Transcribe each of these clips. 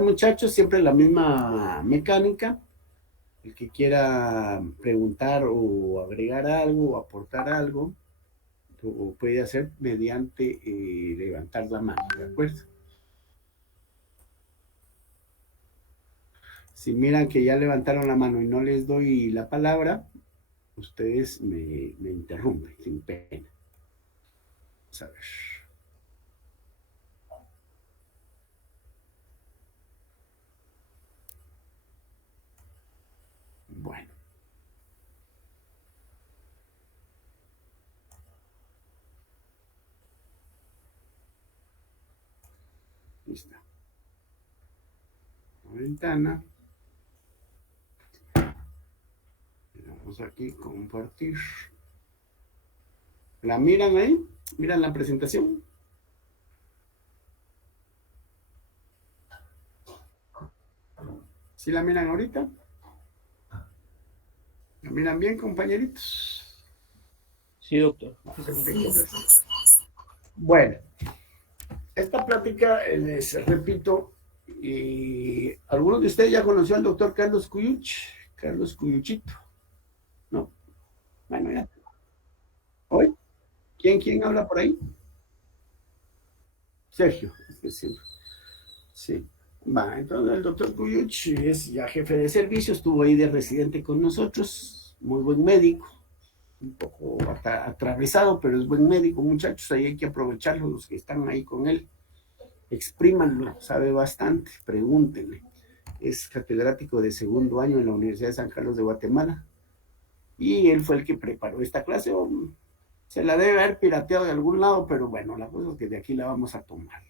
muchachos, siempre la misma mecánica. El que quiera preguntar o agregar algo o aportar algo, lo puede hacer mediante levantar la mano, ¿de acuerdo? Si miran que ya levantaron la mano y no les doy la palabra, ustedes me interrumpen, sin pena. Vamos a ver. Bueno, lista. La ventana. Vamos aquí, compartir. ¿La miran ahí? ¿Miran la presentación? ¿Sí la miran ahorita? ¿La miran bien, compañeritos? Sí, doctor. Bueno, esta plática, les repito, algunos de ustedes ya conoció al doctor Carlos Cuyuch, Carlos Cuyuchito, ¿no? Bueno, ya. ¿Hoy? ¿Quién habla por ahí? Sergio, es que siempre. Sí. Va, entonces el doctor Cuyuch es ya jefe de servicio, estuvo ahí de residente con nosotros, muy buen médico, un poco atravesado, pero es buen médico, muchachos, ahí hay que aprovecharlo, los que están ahí con él, exprímanlo, sabe bastante, pregúntenle. Es catedrático de segundo año en la Universidad de San Carlos de Guatemala, y él fue el que preparó esta clase, o se la debe haber pirateado de algún lado, pero bueno, la cosa es que de aquí la vamos a tomar.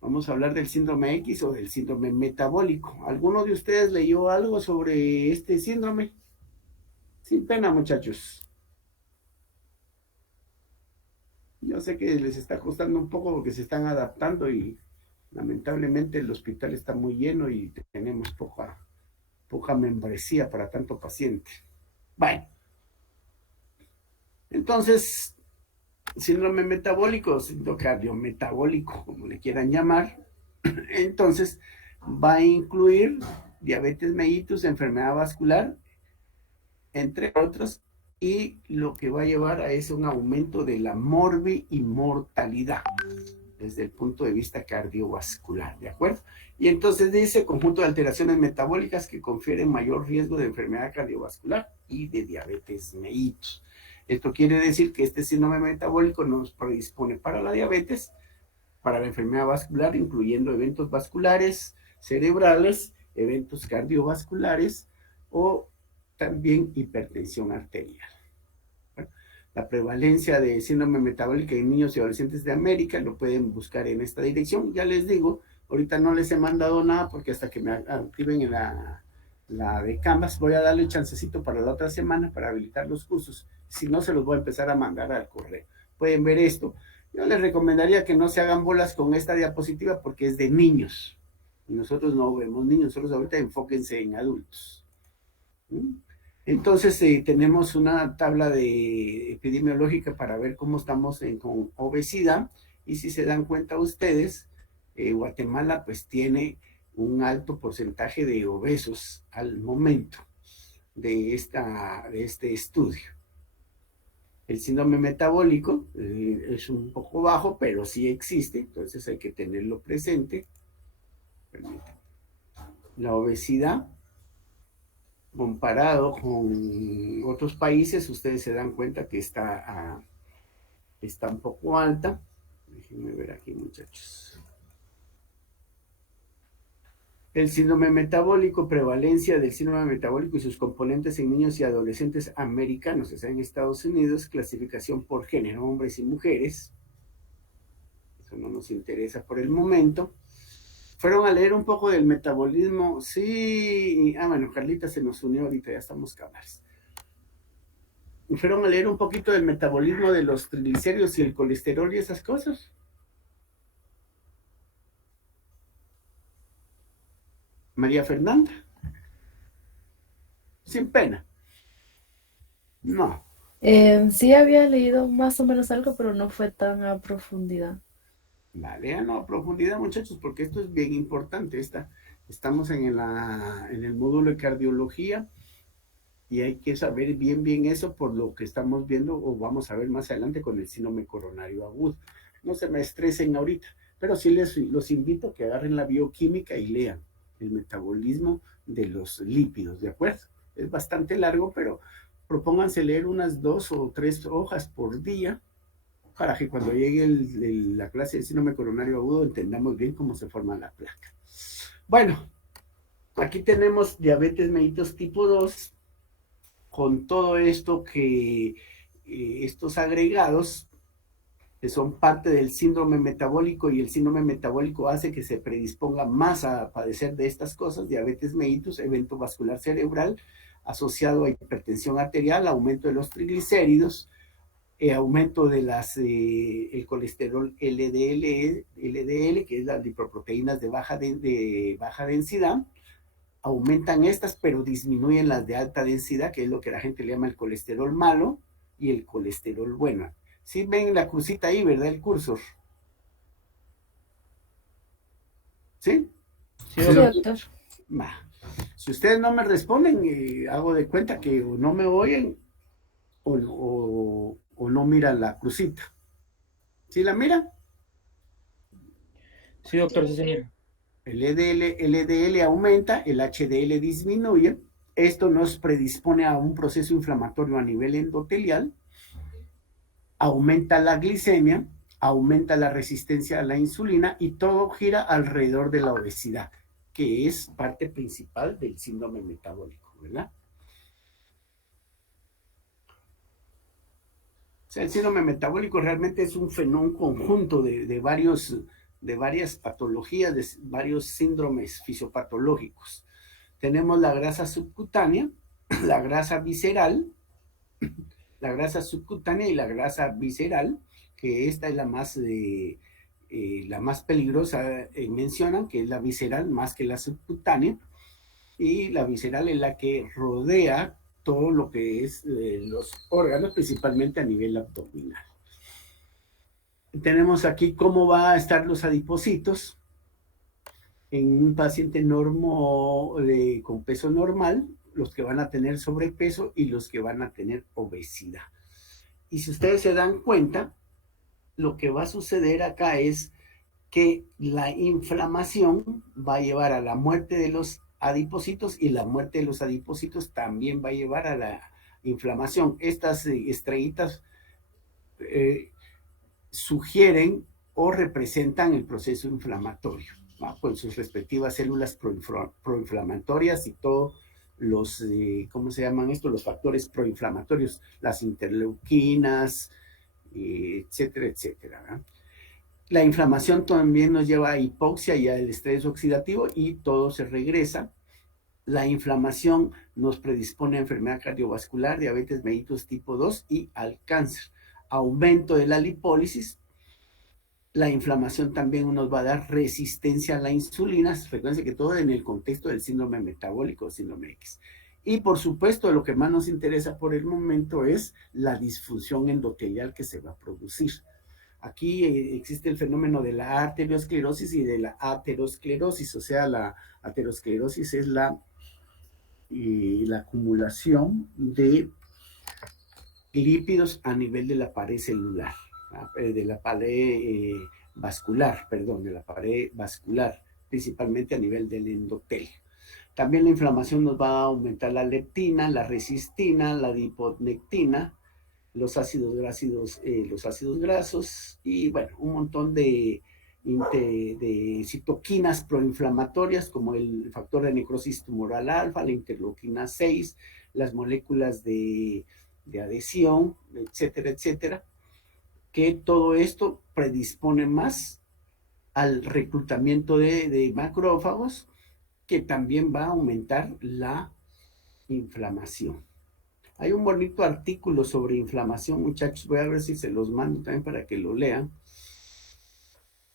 Vamos a hablar del síndrome X o del síndrome metabólico. ¿Alguno de ustedes leyó algo sobre este síndrome? Sin pena, muchachos. Yo sé que les está costando un poco porque se están adaptando y lamentablemente el hospital está muy lleno y tenemos poca membresía para tanto paciente. Bueno, entonces, síndrome metabólico, síndrome cardiometabólico, como le quieran llamar, entonces va a incluir diabetes mellitus, enfermedad vascular, entre otros, y lo que va a llevar a es un aumento de la morbi y mortalidad desde el punto de vista cardiovascular, ¿de acuerdo? Y entonces dice conjunto de alteraciones metabólicas que confieren mayor riesgo de enfermedad cardiovascular y de diabetes mellitus. Esto quiere decir que este síndrome metabólico nos predispone para la diabetes, para la enfermedad vascular, incluyendo eventos vasculares, cerebrales, eventos cardiovasculares o también hipertensión arterial. La prevalencia de síndrome metabólica en niños y adolescentes de América lo pueden buscar en esta dirección. Ya les digo, ahorita no les he mandado nada porque hasta que me activen en la de Canvas voy a darle chancecito para la otra semana para habilitar los cursos. Si no, se los voy a empezar a mandar al correo. Pueden ver esto. Yo les recomendaría que no se hagan bolas con esta diapositiva porque es de niños. Y nosotros no vemos niños, nosotros ahorita enfóquense en adultos. Entonces tenemos una tabla de epidemiológica para ver cómo estamos con obesidad y si se dan cuenta ustedes, Guatemala pues tiene un alto porcentaje de obesos al momento de este estudio. El síndrome metabólico es un poco bajo, pero sí existe, entonces hay que tenerlo presente. Permítanme. La obesidad comparado con otros países, ustedes se dan cuenta que está un poco alta. Déjenme ver aquí, muchachos. El síndrome metabólico, prevalencia del síndrome metabólico y sus componentes en niños y adolescentes americanos, o sea, en Estados Unidos, clasificación por género, hombres y mujeres. Eso no nos interesa por el momento. Fueron a leer un poco del metabolismo, sí. Bueno, Carlita se nos unió ahorita, ya estamos cabales. Fueron a leer un poquito del metabolismo de los triglicéridos y el colesterol y esas cosas. María Fernanda, sin pena. No. Sí había leído más o menos algo, pero no fue tan a profundidad. Vale, no, a profundidad, muchachos, porque esto es bien importante. Estamos en el módulo de cardiología y hay que saber bien eso por lo que estamos viendo o vamos a ver más adelante con el síndrome coronario agudo. No se me estresen ahorita, pero sí los invito a que agarren la bioquímica y lean el metabolismo de los lípidos, ¿de acuerdo? Es bastante largo, pero propónganse leer unas 2 o 3 hojas por día para que cuando llegue la clase de síndrome coronario agudo entendamos bien cómo se forma la placa. Bueno, aquí tenemos diabetes mellitus tipo 2 con todo esto que estos agregados que son parte del síndrome metabólico y el síndrome metabólico hace que se predisponga más a padecer de estas cosas, diabetes mellitus, evento vascular cerebral asociado a hipertensión arterial, aumento de los triglicéridos, aumento de el colesterol LDL, que es las lipoproteínas de baja densidad, aumentan estas, pero disminuyen las de alta densidad, que es lo que la gente le llama el colesterol malo y el colesterol bueno. Sí ven la crucita ahí, ¿verdad? El cursor. ¿Sí? Sí, Sí, doctor. doctor. Va. Si ustedes no me responden, hago de cuenta que no me oyen o no miran la crucita. ¿Sí la miran? Sí, doctor, sí, señor. El LDL aumenta, el HDL disminuye. Esto nos predispone a un proceso inflamatorio a nivel endotelial. Aumenta la glicemia, aumenta la resistencia a la insulina y todo gira alrededor de la obesidad, que es parte principal del síndrome metabólico, ¿verdad? O sea, el síndrome metabólico realmente es un fenómeno conjunto de varias patologías, de varios síndromes fisiopatológicos. Tenemos la grasa subcutánea, la grasa visceral, la grasa subcutánea y la grasa visceral, que esta es la más peligrosa, mencionan que es la visceral más que la subcutánea, y la visceral es la que rodea todo lo que es los órganos, principalmente a nivel abdominal. Tenemos aquí cómo va a estar los adipocitos en un paciente con peso normal, los que van a tener sobrepeso y los que van a tener obesidad. Y si ustedes se dan cuenta, lo que va a suceder acá es que la inflamación va a llevar a la muerte de los adipocitos y la muerte de los adipocitos también va a llevar a la inflamación. Estas estrellitas sugieren o representan el proceso inflamatorio, ¿no? Con sus respectivas células proinflamatorias y todos los, ¿cómo se llaman esto? Los factores proinflamatorios, las interleuquinas, etcétera, etcétera, ¿no? La inflamación también nos lleva a hipoxia y al estrés oxidativo y todo se regresa. La inflamación nos predispone a enfermedad cardiovascular, diabetes mellitus tipo 2 y al cáncer. Aumento de la lipólisis. La inflamación también nos va a dar resistencia a la insulina. Recuerden que todo en el contexto del síndrome metabólico, síndrome X. Y por supuesto, lo que más nos interesa por el momento es la disfunción endotelial que se va a producir. Aquí existe el fenómeno de la arteriosclerosis y de la aterosclerosis, o sea, la aterosclerosis es la acumulación de lípidos a nivel de la pared celular, de la pared vascular, de la pared vascular, principalmente a nivel del endotelio. También la inflamación nos va a aumentar la leptina, la resistina, la adiponectina, los ácidos grasos y bueno, un montón de citoquinas proinflamatorias como el factor de necrosis tumoral alfa, la interleuquina 6, las moléculas de adhesión, etcétera, etcétera, que todo esto predispone más al reclutamiento de macrófagos, que también va a aumentar la inflamación. Hay un bonito artículo sobre inflamación, muchachos. Voy a ver si se los mando también para que lo lean.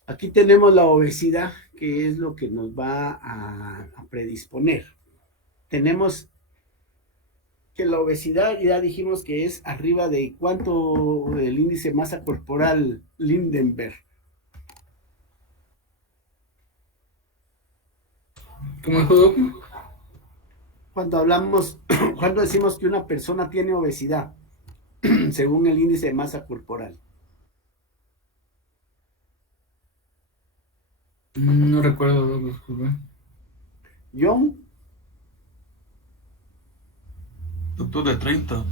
Aquí tenemos la obesidad, que es lo que nos va a predisponer. Tenemos que la obesidad, ya dijimos que es arriba de ¿cuánto el índice de masa corporal Lindenberg? ¿Cómo dijo Doc? Cuando hablamos, cuando decimos que una persona tiene obesidad, según el índice de masa corporal. No recuerdo, Doc, disculpe. John, Doctor, de 30.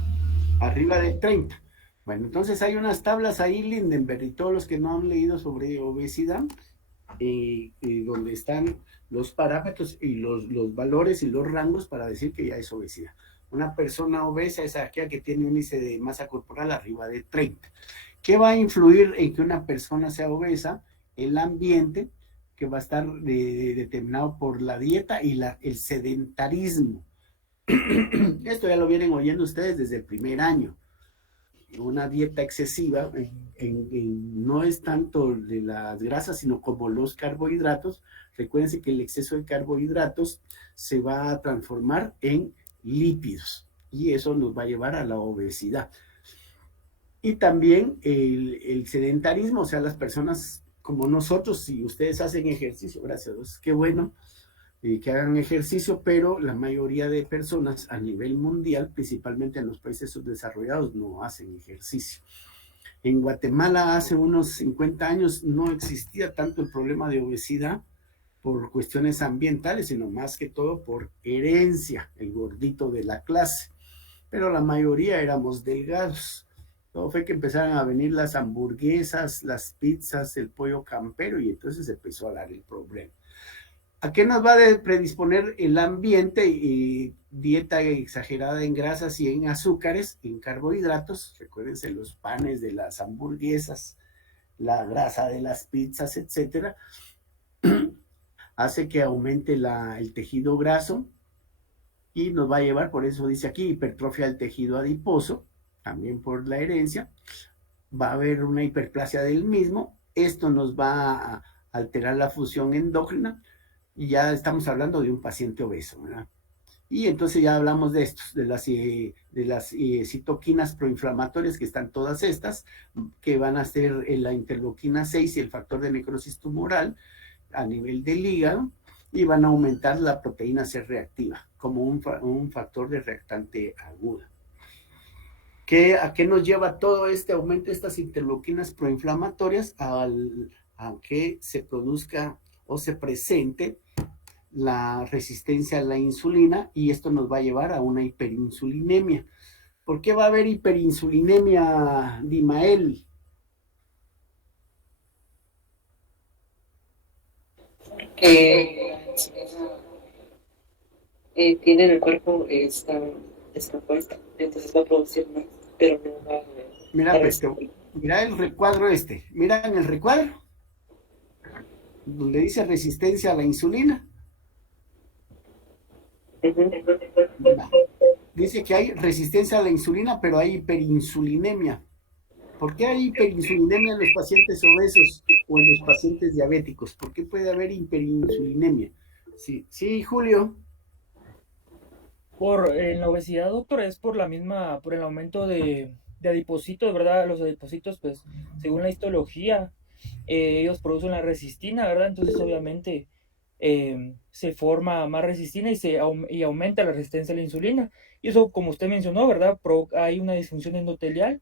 arriba de 30. Bueno, entonces hay unas tablas ahí, Lindenberg, y todos los que no han leído sobre obesidad, donde están los parámetros y los valores y los rangos para decir que ya es obesidad. Una persona obesa es aquella que tiene un índice de masa corporal arriba de 30. ¿Qué va a influir en que una persona sea obesa? El ambiente, que va a estar determinado por la dieta y el sedentarismo. Esto ya lo vienen oyendo ustedes desde el primer año. Una dieta excesiva no es tanto de las grasas, sino como los carbohidratos. Recuérdense que el exceso de carbohidratos se va a transformar en lípidos y eso nos va a llevar a la obesidad. Y también el sedentarismo, o sea, las personas como nosotros, si ustedes hacen ejercicio, gracias a Dios, qué bueno, que hagan ejercicio, pero la mayoría de personas a nivel mundial, principalmente en los países subdesarrollados, no hacen ejercicio. En Guatemala hace unos 50 años no existía tanto el problema de obesidad por cuestiones ambientales, sino más que todo por herencia, el gordito de la clase. Pero la mayoría éramos delgados. Todo fue que empezaron a venir las hamburguesas, las pizzas, el pollo campero y entonces empezó a dar el problema. ¿A qué nos va a predisponer el ambiente y dieta exagerada en grasas y en azúcares, en carbohidratos? Recuérdense los panes de las hamburguesas, la grasa de las pizzas, etcétera. Hace que aumente el tejido graso y nos va a llevar, por eso dice aquí, hipertrofia del tejido adiposo, también por la herencia. Va a haber una hiperplasia del mismo. Esto nos va a alterar la función endócrina. Y ya estamos hablando de un paciente obeso, ¿verdad? Y entonces ya hablamos de estos, de las citoquinas proinflamatorias, que están todas estas, que van a ser la interleuquina 6 y el factor de necrosis tumoral a nivel del hígado, y van a aumentar la proteína C reactiva como un factor de reactante aguda. ¿A qué nos lleva todo este aumento de estas interleuquinas proinflamatorias? A que se produzca o se presente la resistencia a la insulina, y esto nos va a llevar a una hiperinsulinemia. ¿Por qué va a haber hiperinsulinemia, Dimael? Que tiene en el cuerpo está puesta, entonces va a producir más, pero no va Mira, a pues, mira el recuadro este. Mira en el recuadro, donde dice resistencia a la insulina. Dice que hay resistencia a la insulina, pero hay hiperinsulinemia. ¿Por qué hay hiperinsulinemia en los pacientes obesos o en los pacientes diabéticos? ¿Por qué puede haber hiperinsulinemia? Sí, sí, Julio. En la obesidad, doctor, es por por el aumento de adipocitos, ¿verdad? Los adipocitos, pues, según la histología, ellos producen la resistina, ¿verdad? Entonces, obviamente, se forma más resistina y aumenta la resistencia a la insulina. Y eso, como usted mencionó, ¿verdad? Hay una disfunción endotelial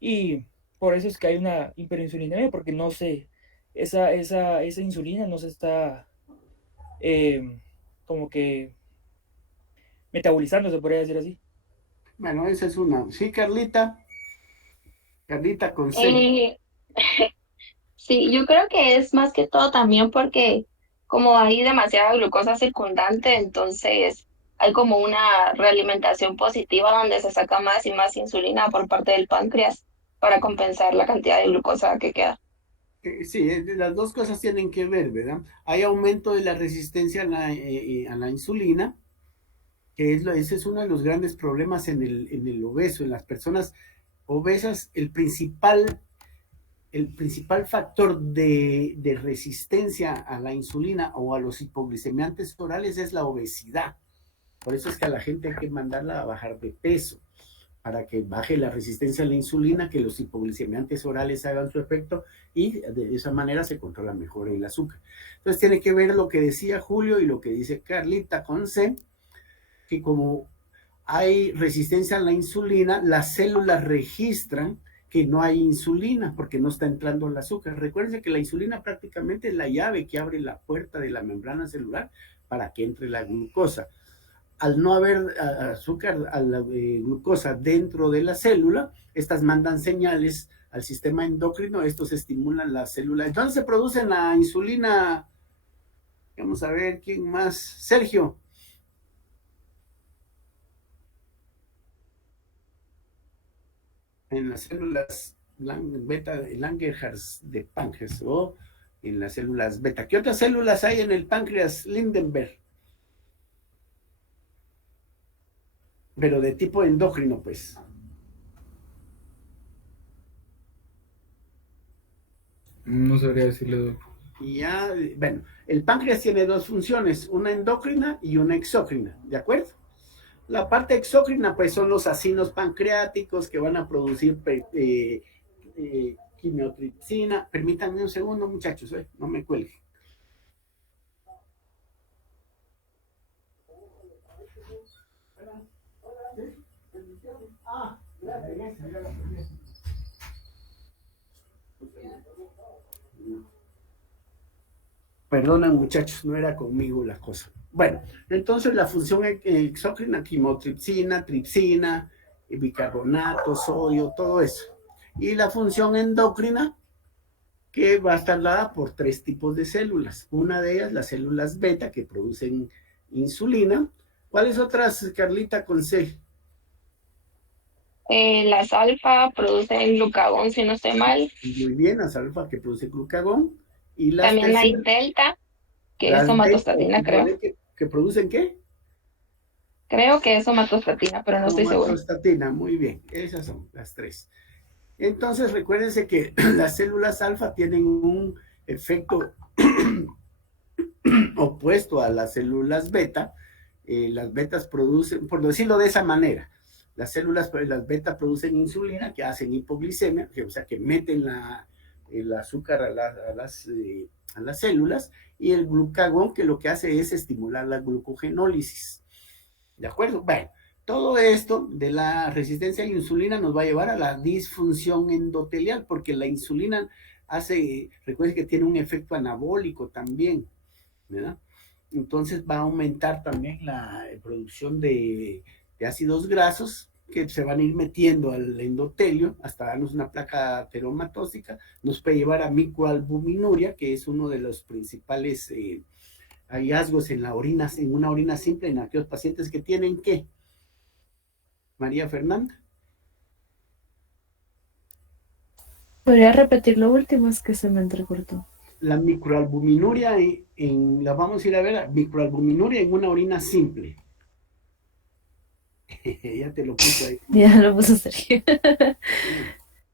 y por eso es que hay una hiperinsulinemia, porque esa insulina no se está como que metabolizando, se podría decir así. Bueno, esa es una. Sí, Carlita. Carlita con C. Eh, sí, yo creo que es más que todo también porque como hay demasiada glucosa circundante, entonces hay como una realimentación positiva donde se saca más y más insulina por parte del páncreas para compensar la cantidad de glucosa que queda. Sí, las dos cosas tienen que ver, ¿verdad? Hay aumento de la resistencia a la insulina, que ese es uno de los grandes problemas en el obeso, en las personas obesas. El principal factor de resistencia a la insulina o a los hipoglicemiantes orales es la obesidad. Por eso es que a la gente hay que mandarla a bajar de peso. para que baje la resistencia a la insulina, que los hipoglicemiantes orales hagan su efecto y de esa manera se controla mejor el azúcar. Entonces tiene que ver lo que decía Julio y lo que dice Carlita con C, que como hay resistencia a la insulina, las células registran que no hay insulina porque no está entrando el azúcar. Recuerden que la insulina prácticamente es la llave que abre la puerta de la membrana celular para que entre la glucosa. Al no haber azúcar, a la glucosa dentro de la célula, estas mandan señales al sistema endocrino, estos estimulan la célula. Entonces se produce la insulina. Vamos a ver quién más. Sergio. En las células beta de Langerhans de páncreas o en las células beta. ¿Qué otras células hay en el páncreas Lindenberg? Pero de tipo endocrino, pues. No sabría decirle, Doc. Y ya, bueno, el páncreas tiene dos funciones, una endocrina y una exócrina, ¿de acuerdo? La parte exócrina, pues, son los acinos pancreáticos que van a producir quimiotripsina. Permítanme un segundo, muchachos, no me cuelguen. Perdonan, muchachos, no era conmigo la cosa. Bueno, entonces la función exócrina, quimotripsina, tripsina, bicarbonato, sodio, todo eso. Y la función endocrina, que va a estar dada por tres tipos de células. Una de ellas, las células beta, que producen insulina. ¿Cuáles otras, Carlita, con C? Las alfa producen glucagón, si no estoy mal. Muy bien, las alfa que produce glucagón. Y las También hay delta, que es las somatostatina, creo. ¿Que producen qué? Creo que es somatostatina, pero no estoy seguro. Somatostatina, muy bien. Esas son las tres. Entonces, recuérdense que las células alfa tienen un efecto opuesto a las células beta. Las betas producen, por decirlo de esa manera, las beta producen insulina que hacen hipoglicemia, o sea, que meten el azúcar a las células, y el glucagón que lo que hace es estimular la glucogenólisis. ¿De acuerdo? Bueno, todo esto de la resistencia a la insulina nos va a llevar a la disfunción endotelial, porque la insulina recuerden que tiene un efecto anabólico también, ¿verdad? Entonces va a aumentar también la producción de ácidos grasos que se van a ir metiendo al endotelio hasta darnos una placa ateromatóxica. Nos puede llevar a microalbuminuria, que es uno de los principales hallazgos en una orina simple en aquellos pacientes que tienen ¿qué? María Fernanda. ¿Podría repetir lo último? Es que se me entrecortó. La microalbuminuria, la vamos a ir a ver, microalbuminuria en una orina simple. Ya te lo puse ahí. Ya lo puso Sergio.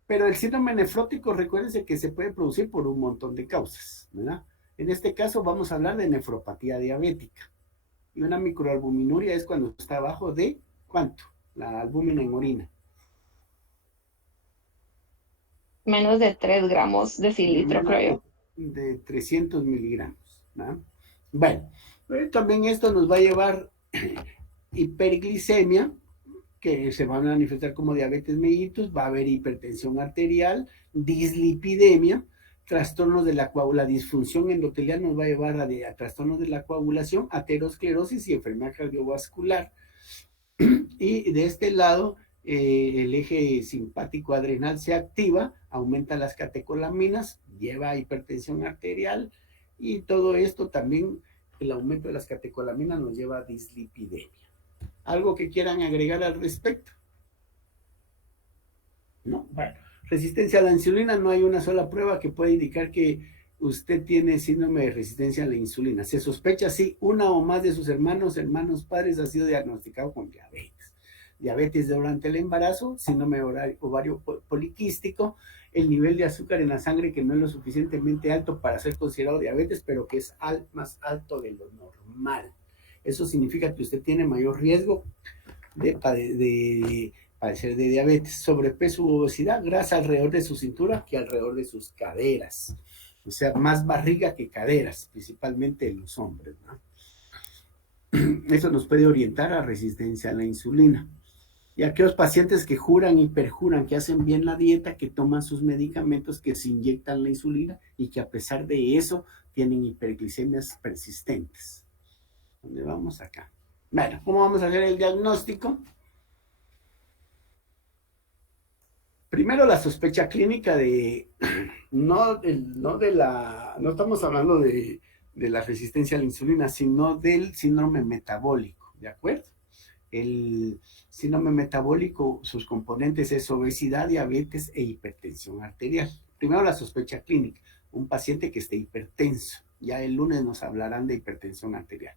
Pero el síndrome nefrótico, recuérdense que se puede producir por un montón de causas, ¿verdad? En este caso vamos a hablar de nefropatía diabética. Y una microalbuminuria es cuando está abajo de, ¿cuánto? La albúmina en orina. Menos de 3 gramos de cilitro, creo yo. De 300 miligramos, ¿verdad? Bueno, también esto nos va a llevar hiperglicemia, que se va a manifestar como diabetes mellitus, va a haber hipertensión arterial, dislipidemia, trastornos de la disfunción endotelial nos va a llevar a trastornos de la coagulación, aterosclerosis y enfermedad cardiovascular. Y de este lado, el eje simpático adrenal se activa, aumenta las catecolaminas, lleva a hipertensión arterial, y todo esto también, el aumento de las catecolaminas nos lleva a dislipidemia. ¿Algo que quieran agregar al respecto? No, bueno, resistencia a la insulina, no hay una sola prueba que pueda indicar que usted tiene síndrome de resistencia a la insulina. Se sospecha si una o más de sus hermanos padres ha sido diagnosticado con diabetes durante el embarazo, síndrome ovario poliquístico, el nivel de azúcar en la sangre que no es lo suficientemente alto para ser considerado diabetes, pero que es más alto de lo normal. Eso significa que usted tiene mayor riesgo de padecer de diabetes, sobrepeso u obesidad, grasa alrededor de su cintura que alrededor de sus caderas. O sea, más barriga que caderas, principalmente en los hombres, ¿no? Eso nos puede orientar a resistencia a la insulina. Y aquellos pacientes que juran y perjuran que hacen bien la dieta, que toman sus medicamentos, que se inyectan la insulina y que a pesar de eso tienen hiperglicemias persistentes. ¿Dónde vamos acá? Bueno, ¿cómo vamos a hacer el diagnóstico? Primero la sospecha clínica no estamos hablando de la resistencia a la insulina, sino del síndrome metabólico, ¿de acuerdo? El síndrome metabólico, sus componentes es obesidad, diabetes e hipertensión arterial. Primero la sospecha clínica, un paciente que esté hipertenso. Ya el lunes nos hablarán de hipertensión arterial.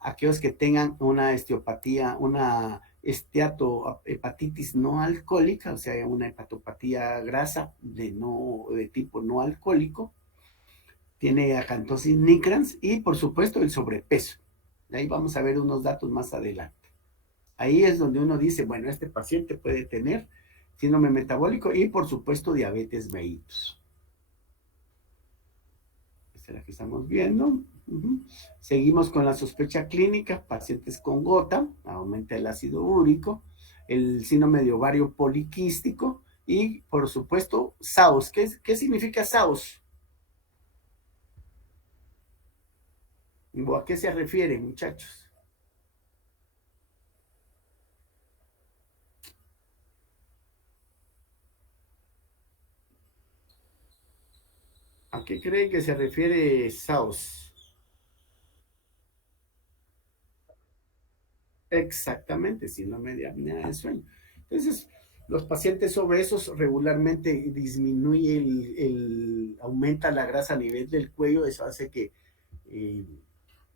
Aquellos que tengan una esteopatía, una esteatohepatitis no alcohólica, o sea, una hepatopatía grasa de tipo no alcohólico, tiene acantosis nigrans y, por supuesto, el sobrepeso. De ahí vamos a ver unos datos más adelante. Ahí es donde uno dice, bueno, este paciente puede tener síndrome metabólico y, por supuesto, diabetes mellitus. Esta es la que estamos viendo. Seguimos con la sospecha clínica, pacientes con gota, aumenta el ácido úrico, el síndrome de ovario poliquístico y, por supuesto, SAOS. ¿Qué significa SAOS? ¿A qué se refiere, muchachos? ¿A qué creen que se refiere SAOS? Exactamente, síndrome de apnea del sueño. Entonces, los pacientes obesos regularmente disminuye aumenta la grasa a nivel del cuello, eso hace que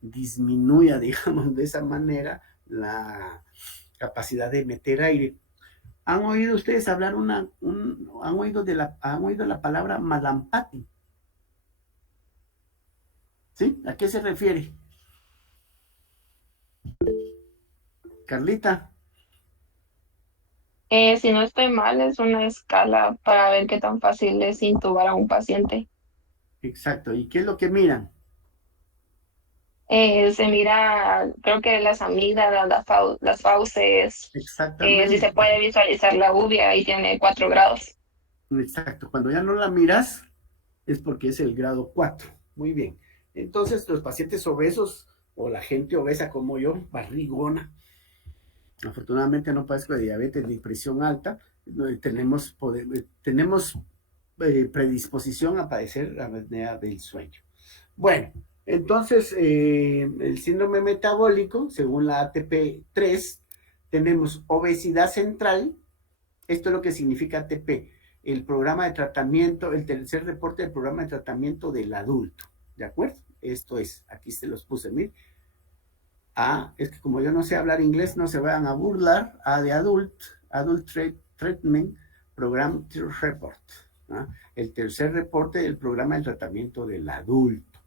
disminuya, digamos, de esa manera la capacidad de meter aire. ¿Han oído ustedes hablar han oído la palabra malampati? ¿Sí? ¿A qué se refiere? Carlita. Si no estoy mal, es una escala para ver qué tan fácil es intubar a un paciente. Exacto. ¿Y qué es lo que miran? Se mira, creo que las amígdalas, las fauces, si se Exactamente. puede visualizar la uvea, ahí tiene 4 grados. Exacto. Cuando ya no la miras, es porque es el grado 4. Muy bien. Entonces, los pacientes obesos o la gente obesa como yo, barrigona, afortunadamente no padezco de diabetes ni presión alta, tenemos predisposición a padecer la apnea del sueño. Bueno, entonces el síndrome metabólico, según la ATP3, tenemos obesidad central. Esto es lo que significa ATP, el programa de tratamiento, el tercer reporte del programa de tratamiento del adulto, ¿de acuerdo? Esto es, aquí se los puse, miren. A, es que como yo no sé hablar inglés, no se vayan a burlar. A de Adult Treatment Program Report, ¿no? El tercer reporte del programa de tratamiento del adulto,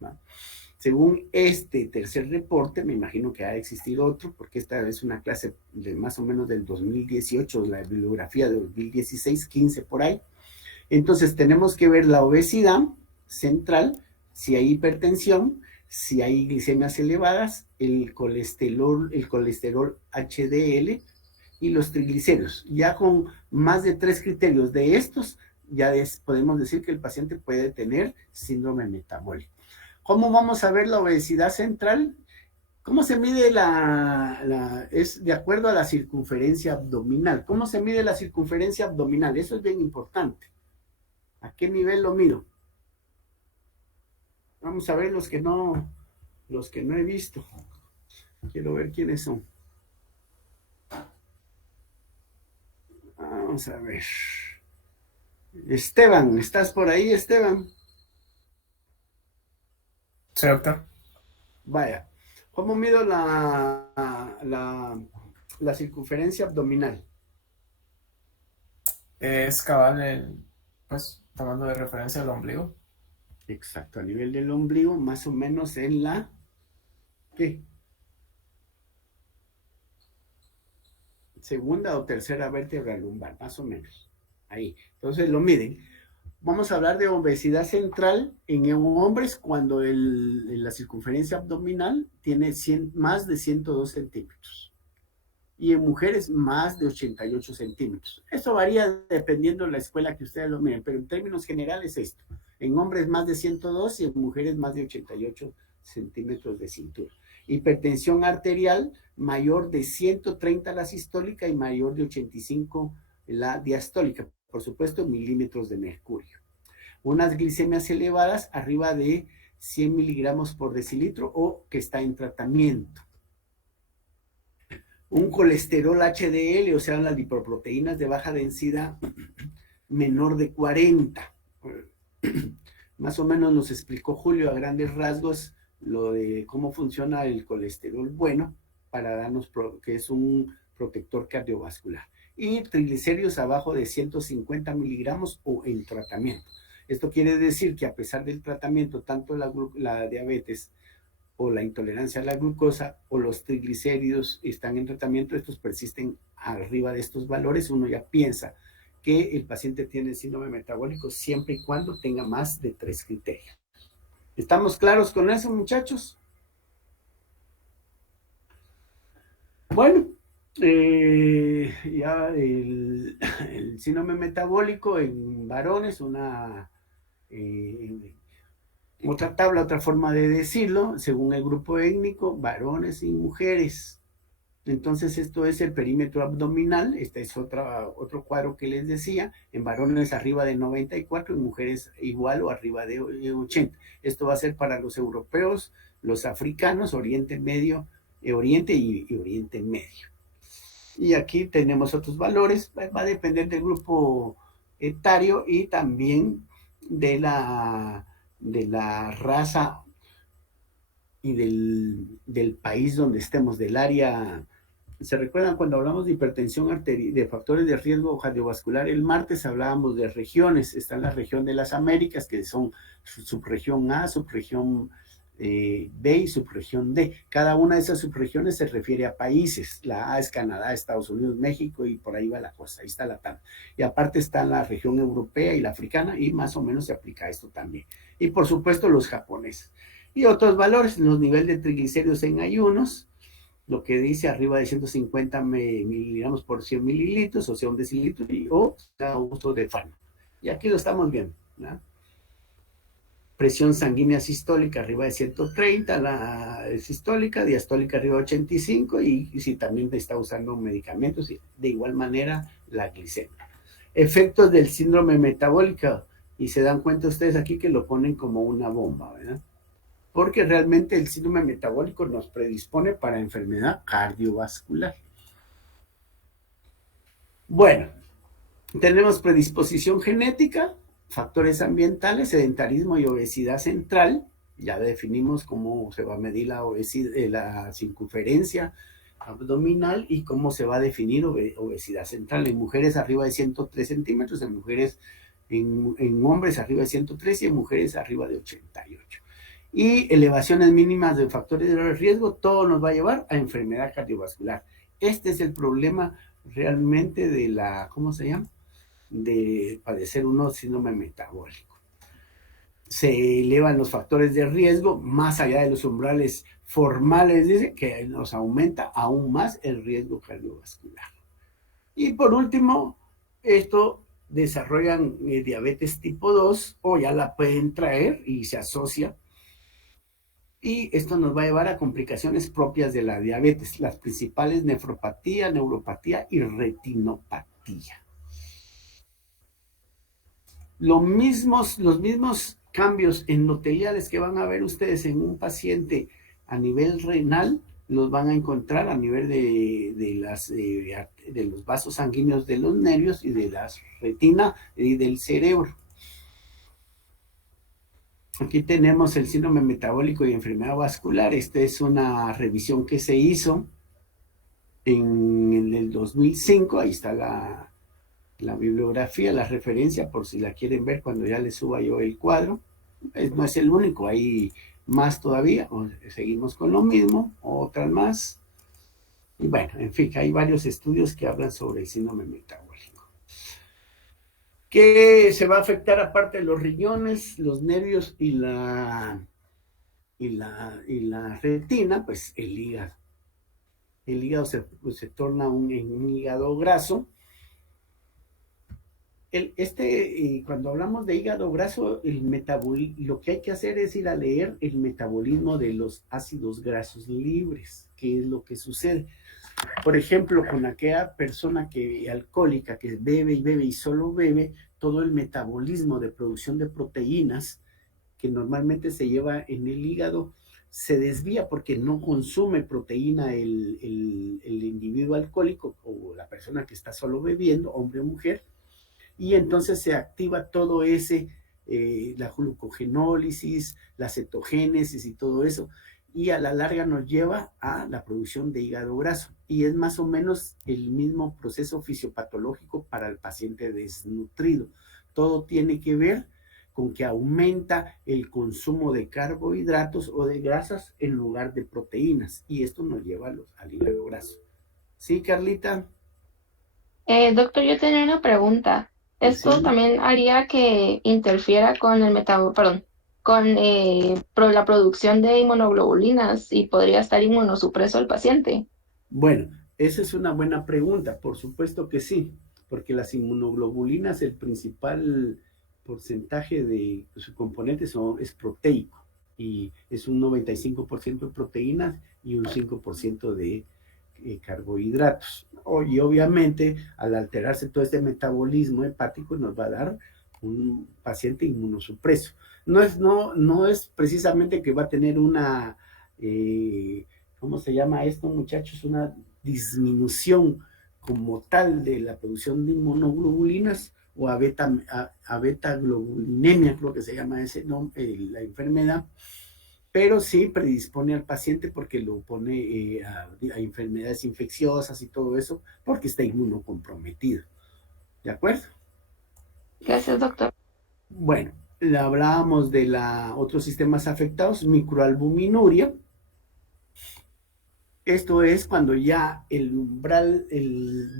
¿no? Según este tercer reporte, me imagino que ha existido otro, porque esta es una clase de más o menos del 2018, la bibliografía de 2016, 15 por ahí. Entonces tenemos que ver la obesidad central, si hay hipertensión, si hay glicemias elevadas, el colesterol HDL y los triglicéridos. Ya con más de 3 criterios de estos, ya podemos decir que el paciente puede tener síndrome metabólico. ¿Cómo vamos a ver la obesidad central? ¿Cómo se mide es de acuerdo a la circunferencia abdominal? ¿Cómo se mide la circunferencia abdominal? Eso es bien importante. ¿A qué nivel lo mido? Vamos a ver los que no he visto. Quiero ver quiénes son. Vamos a ver. Esteban, ¿estás por ahí, Esteban? Sí, doctor. Vaya. ¿Cómo mido la circunferencia abdominal? Es cabal, pues, tomando de referencia el ombligo. Exacto, a nivel del ombligo, más o menos en ¿qué? segunda o tercera vértebra lumbar, más o menos. Ahí. Entonces lo miden. Vamos a hablar de obesidad central en hombres cuando la circunferencia abdominal tiene más de 102 centímetros. Y en mujeres más de 88 centímetros. Eso varía dependiendo de la escuela que ustedes lo miren, pero en términos generales esto. En hombres más de 102 y en mujeres más de 88 centímetros de cintura. Hipertensión arterial mayor de 130 la sistólica y mayor de 85 la diastólica. Por supuesto, milímetros de mercurio. Unas glicemias elevadas arriba de 100 miligramos por decilitro o que está en tratamiento. Un colesterol HDL, o sea, las lipoproteínas de baja densidad menor de 40. Más o menos nos explicó Julio a grandes rasgos lo de cómo funciona el colesterol bueno para darnos que es un protector cardiovascular. Y triglicéridos abajo de 150 miligramos o en tratamiento. Esto quiere decir que a pesar del tratamiento, tanto la diabetes o la intolerancia a la glucosa o los triglicéridos están en tratamiento, estos persisten arriba de estos valores, uno ya piensa que el paciente tiene síndrome metabólico siempre y cuando tenga más de 3 criterios. ¿Estamos claros con eso, muchachos? Bueno, ya el síndrome metabólico en varones, otra tabla, otra forma de decirlo, según el grupo étnico, varones y mujeres. Entonces esto es el perímetro abdominal, este es otro cuadro que les decía, en varones arriba de 94, en mujeres igual o arriba de 80. Esto va a ser para los europeos, los africanos, Oriente Medio, Oriente y Oriente Medio. Y aquí tenemos otros valores, va a depender del grupo etario y también de la raza y del país donde estemos, del área. ¿Se recuerdan cuando hablamos de hipertensión arterial, de factores de riesgo cardiovascular? El martes hablábamos de regiones. Está en la región de las Américas, que son subregión A, subregión B y subregión D. Cada una de esas subregiones se refiere a países. La A es Canadá, Estados Unidos, México y por ahí va la cosa. Ahí está la tabla. Y aparte está la región europea y la africana y más o menos se aplica esto también. Y por supuesto los japoneses. Y otros valores, los niveles de triglicéridos en ayunos, lo que dice arriba de 150 miligramos por 100 mililitros, o sea, un decilitro, o uso de fármaco. Y aquí lo estamos viendo, ¿no? Presión sanguínea sistólica arriba de 130, la sistólica, diastólica arriba de 85, y si también está usando medicamentos, de igual manera la glicemia. Efectos del síndrome metabólico, y se dan cuenta ustedes aquí que lo ponen como una bomba, ¿verdad? Porque realmente el síndrome metabólico nos predispone para enfermedad cardiovascular. Bueno, tenemos predisposición genética, factores ambientales, sedentarismo y obesidad central. Ya definimos cómo se va a medir la circunferencia abdominal y cómo se va a definir obesidad central. En mujeres arriba de 103 centímetros, en hombres arriba de 103 y en mujeres arriba de 88. Y elevaciones mínimas de factores de riesgo, todo nos va a llevar a enfermedad cardiovascular. Este es el problema realmente de ¿cómo se llama? De padecer un síndrome metabólico. Se elevan los factores de riesgo más allá de los umbrales formales, dice que nos aumenta aún más el riesgo cardiovascular. Y por último, esto desarrollan diabetes tipo 2 o ya la pueden traer y se asocia. Y esto nos va a llevar a complicaciones propias de la diabetes, las principales nefropatía, neuropatía y retinopatía. Los mismos cambios endoteliales que van a ver ustedes en un paciente a nivel renal, los van a encontrar a nivel de los vasos sanguíneos de los nervios y de la retina y del cerebro. Aquí tenemos el síndrome metabólico y enfermedad vascular. Esta es una revisión que se hizo en el 2005. Ahí está la bibliografía, la referencia, por si la quieren ver cuando ya les suba yo el cuadro. No es el único, hay más todavía. Seguimos con lo mismo, otras más. Y bueno, en fin, hay varios estudios que hablan sobre el síndrome metabólico. ¿Qué se va a afectar aparte de los riñones, los nervios y la retina? Pues el hígado. El hígado se torna en un hígado graso. Cuando hablamos de hígado graso, lo que hay que hacer es ir a leer el metabolismo de los ácidos grasos libres. ¿Qué es lo que sucede? Por ejemplo, con aquella persona alcohólica que bebe y bebe y solo bebe, todo el metabolismo de producción de proteínas que normalmente se lleva en el hígado se desvía porque no consume proteína el individuo alcohólico o la persona que está solo bebiendo, hombre o mujer, y entonces se activa todo la glucogenólisis, la cetogénesis y todo eso, y a la larga nos lleva a la producción de hígado graso, y es más o menos el mismo proceso fisiopatológico para el paciente desnutrido. Todo tiene que ver con que aumenta el consumo de carbohidratos o de grasas en lugar de proteínas, y esto nos lleva al hígado graso. ¿Sí, Carlita? Doctor, yo tenía una pregunta. ¿Esto Sí. también haría que interfiera con el la producción de inmunoglobulinas y podría estar inmunosupreso el paciente? Bueno, esa es una buena pregunta, por supuesto que sí, porque las inmunoglobulinas, el principal porcentaje de su componente es proteico, y es un 95% de proteínas y un 5% de carbohidratos. Y obviamente, al alterarse todo este metabolismo hepático, nos va a dar un paciente inmunosupreso. No es precisamente que va a tener una... ¿cómo se llama esto, muchachos? Una disminución como tal de la producción de inmunoglobulinas o a beta-globulinemia, creo que se llama ese nombre, la enfermedad, pero sí predispone al paciente porque lo pone a enfermedades infecciosas y todo eso, porque está inmunocomprometido. ¿De acuerdo? Gracias, doctor. Bueno, hablábamos de otros sistemas afectados, microalbuminuria. Esto es cuando ya el umbral,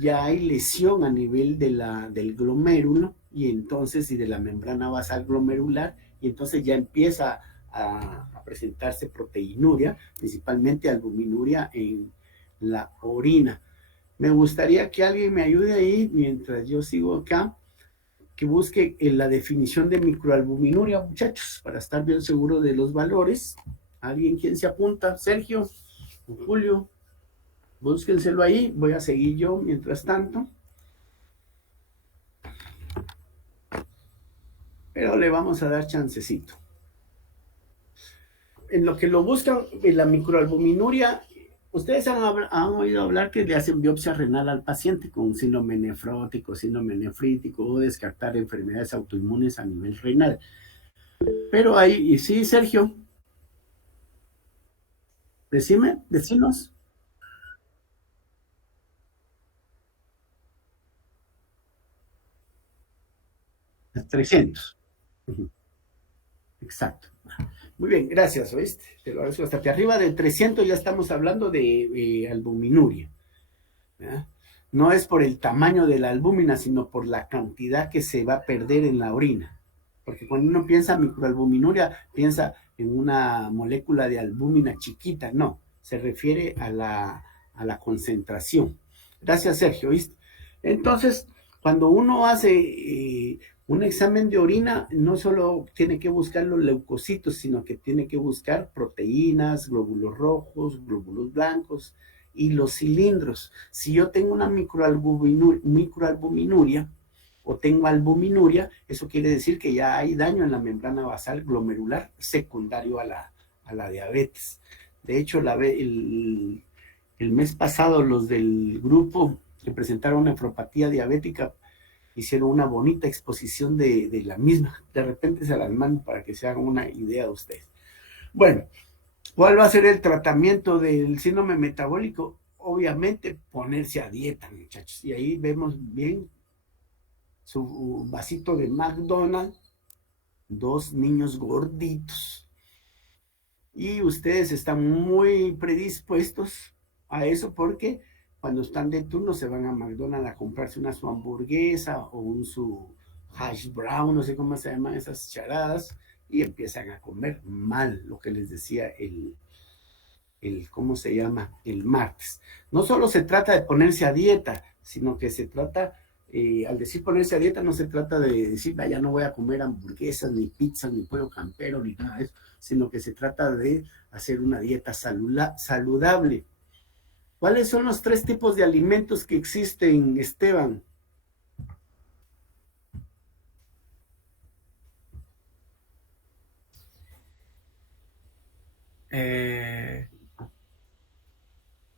ya hay lesión a nivel del glomérulo y de la membrana basal glomerular, y entonces ya empieza a presentarse proteinuria, principalmente albuminuria en la orina. Me gustaría que alguien me ayude ahí mientras yo sigo acá, que busque la definición de microalbuminuria, muchachos, para estar bien seguro de los valores. ¿Alguien quién se apunta? Sergio, Julio, búsquenselo ahí, voy a seguir yo mientras tanto. Pero le vamos a dar chancecito. En lo que lo buscan, en la microalbuminuria, ustedes han oído hablar que le hacen biopsia renal al paciente con síndrome nefrótico, síndrome nefrítico, o descartar enfermedades autoinmunes a nivel renal. Pero ahí, sí, Sergio, decinos. Las 300. Exacto. Muy bien, gracias, ¿oíste? Te lo agradezco. Hasta que arriba de 300 ya estamos hablando de albuminuria. ¿Ya? No es por el tamaño de la albúmina, sino por la cantidad que se va a perder en la orina. Porque cuando uno piensa en microalbuminuria, piensa en una molécula de albúmina chiquita. No, se refiere a la concentración. Gracias, Sergio, ¿oíste? Entonces, cuando uno hace un examen de orina, no solo tiene que buscar los leucocitos, sino que tiene que buscar proteínas, glóbulos rojos, glóbulos blancos y los cilindros. Si yo tengo una microalbuminuria o tengo albuminuria, eso quiere decir que ya hay daño en la membrana basal glomerular secundario a la diabetes. De hecho, el mes pasado los del grupo que presentaron nefropatía diabética hicieron una bonita exposición de la misma. De repente se las mando para que se hagan una idea de ustedes. Bueno, ¿cuál va a ser el tratamiento del síndrome metabólico? Obviamente ponerse a dieta, muchachos. Y ahí vemos bien su vasito de McDonald's, 2 niños gorditos. Y ustedes están muy predispuestos a eso porque Cuando están de turno se van a McDonald's a comprarse una su hamburguesa o su hash brown, no sé cómo se llaman esas charadas, y empiezan a comer mal, lo que les decía ¿cómo se llama? El martes. No solo se trata de ponerse a dieta, sino que se trata, al decir ponerse a dieta, no se trata de decir, ya no voy a comer hamburguesas, ni pizzas, ni pollo campero, ni nada de eso, sino que se trata de hacer una dieta saludable. ¿Cuáles son los 3 tipos de alimentos que existen, Esteban?